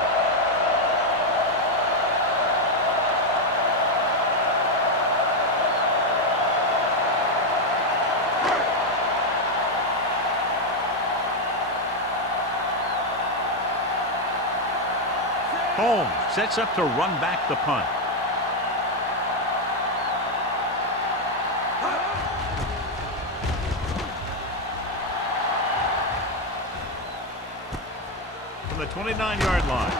Holmes sets up to run back the punt. From the 29-yard line.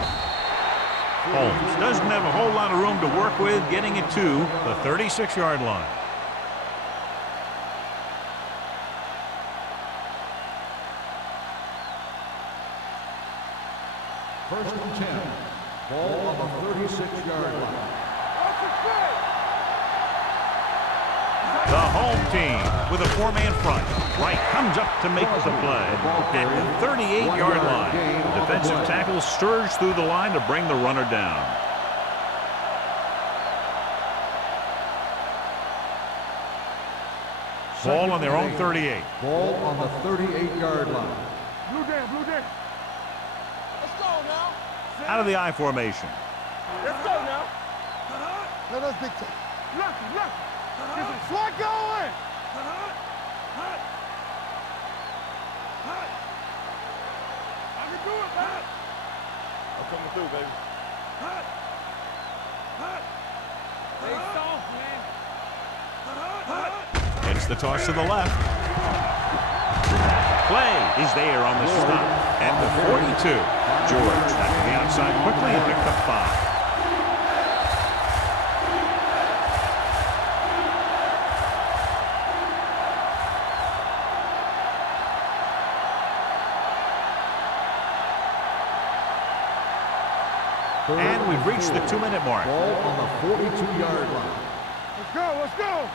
Holmes doesn't have a whole lot of room to work with, getting it to the 36-yard line. First and 10. Ball on the 36-yard line. The home team with a 4-man front. Wright comes up to make the play at the 38-yard line. The defensive tackle surged through the line to bring the runner down. Ball on their own 38. Ball on the 38-yard line. Blue down. Let's go now. Out of the I formation. Let's go now. No, that's big time. Look. Get some swat going. I can do it, man. I'm coming through, baby. Stay soft, man. It's the toss to the left. Play is there on the stop at the 42. George back to the outside quickly and picked up 5. And we've reached the 2-minute mark. Ball on the 42-yard line. Let's go.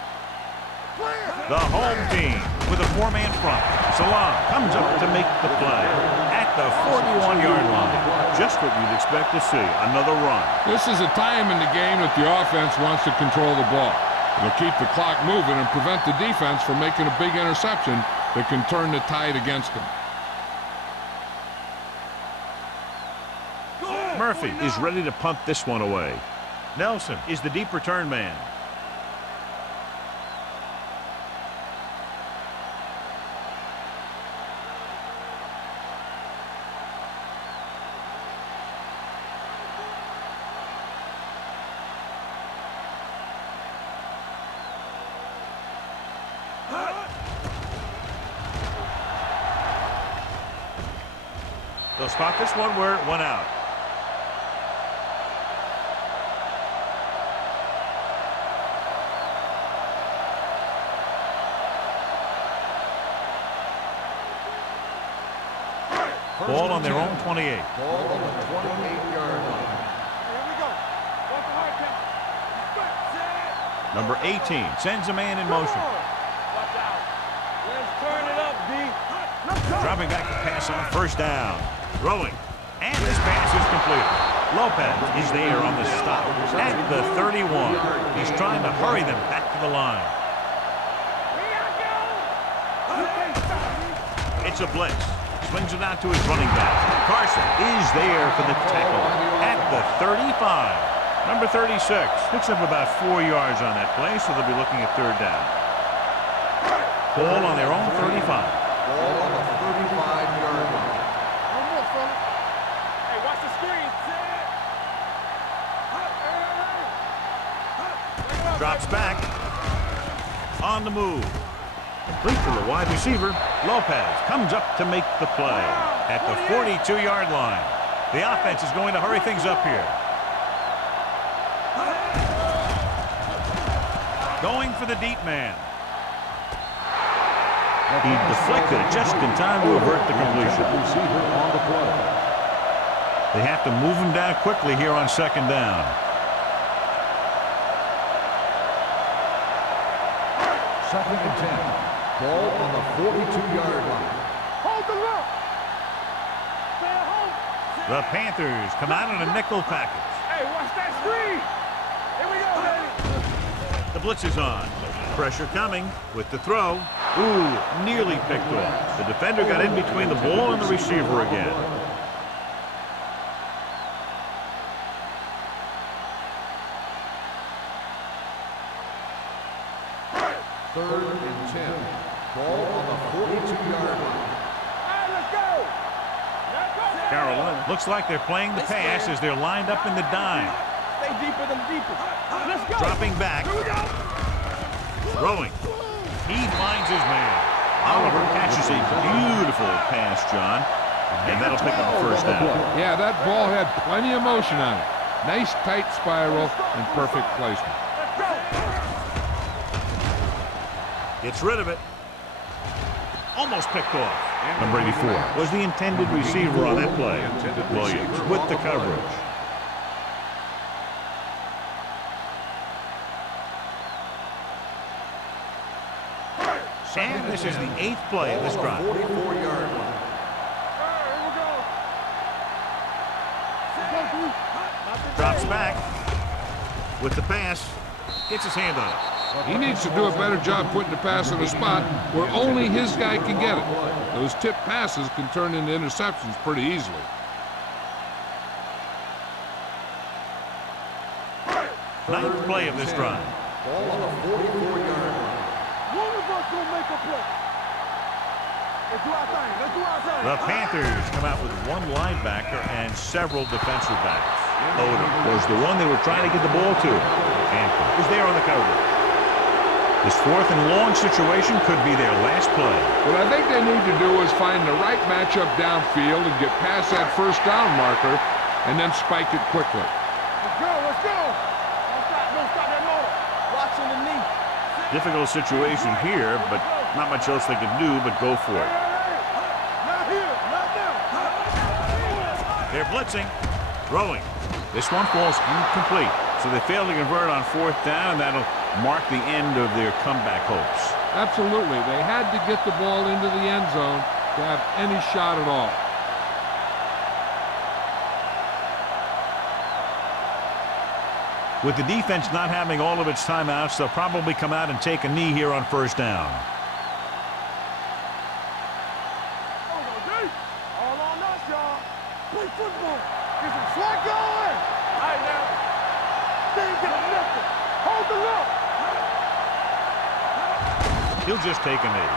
Clear. The home team with a 4-man front. Salam comes up to make the play at the 41-yard line. Just what you'd expect to see, another run. This is a time in the game that the offense wants to control the ball. It'll keep the clock moving and prevent the defense from making a big interception that can turn the tide against them. Murphy is ready to punt this one away. Nelson is the deep return man. They'll spot this one where it went out. Ball on their own 28. Ball on the 28-yard line. Here we go. Walk the hard count. Number 18 sends a man in motion. Watch out. Let's turn it up, D. Let's go. Dropping back to pass on first down. Rolling. And this pass is completed. Lopez is there on the stop at the 31. He's trying to hurry them back to the line. It's a blitz. Swings it out to his running back. Carson is there for the tackle at the 35. Number 36 picks up about 4 yards on that play, so they'll be looking at third down. Ball on their own 35. Ball on the 35-yard line. One more, fella. Hey, watch the screen. Drops back. On the move. Complete to the wide receiver. Lopez comes up to make the play at the 42-yard line. The offense is going to hurry things up here. Going for the deep man. He deflected it just in time to avert the completion. They have to move him down quickly here on second down. Second and 10. Ball on the 42-yard line. Hold the look. Stay home. The Panthers come out in a nickel package. Hey, watch that screen. Here we go, baby. The blitz is on. Pressure coming with the throw. Ooh, nearly picked off. The defender got in between the ball and the receiver again. Third and 10. Ball on the 42-yard line. All right, let's go. Let's go. Carolina looks like they're playing the pass as they're lined up in the dime. Stay deeper than deeper. Let's go. Dropping back. Here we go. Throwing. He finds his man. Oliver catches a beautiful pass, John. And that'll pick up the first down. Yeah, that ball had plenty of motion on it. Nice tight spiral and perfect placement. Let's go. Gets rid of it. Almost picked off. Number 84 was the intended receiver on that play. Williams with the coverage. And this is the 8th play of this drive. 44-yard line. Drops back with the pass. Gets his hand on it. He needs to do a better job putting the pass in a spot where only his guy can get it. Those tip passes can turn into interceptions pretty easily. Ninth play of this drive. Ball on the 44-yard line. One of us gonna make a play. Let's do our thing. Let's do our thing. The Panthers come out with one linebacker and several defensive backs. Odom was the one they were trying to get the ball to. And was there on the coverage. This fourth and long situation could be their last play. What I think they need to do is find the right matchup downfield and get past that first down marker and then spike it quickly. Let's go. Let's go. Don't stop that motor. Watching the knee. Difficult situation here, but not much else they can do but go for it. Not here. Not now. They're blitzing. Throwing. This one falls incomplete. So they fail to convert on fourth down, and that'll mark the end of their comeback hopes. Absolutely. They had to get the ball into the end zone to have any shot at all. With the defense not having all of its timeouts, they'll probably come out and take a knee here on first down. All on us, y'all. Play football. Get some slack going. All right, now. Stay get nothing. Hold the look. He'll just take a knee.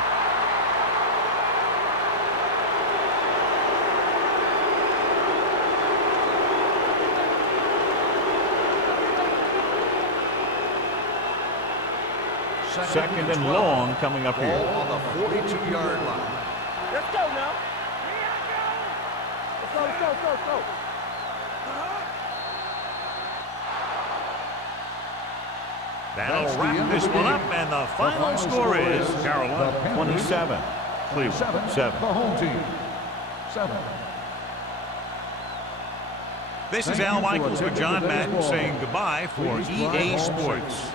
Second and long coming up here. Ball on the 42-yard line. Let's go now. Go. That'll That's the wrap end this of the one game. up, and the final final score score is is Carolina the Panthers 27, Cleveland 7. The home team, 7. This is Thank Al you for Michaels with attending John today's Madden ball saying game. goodbye for Please drive EA home Sports. safe.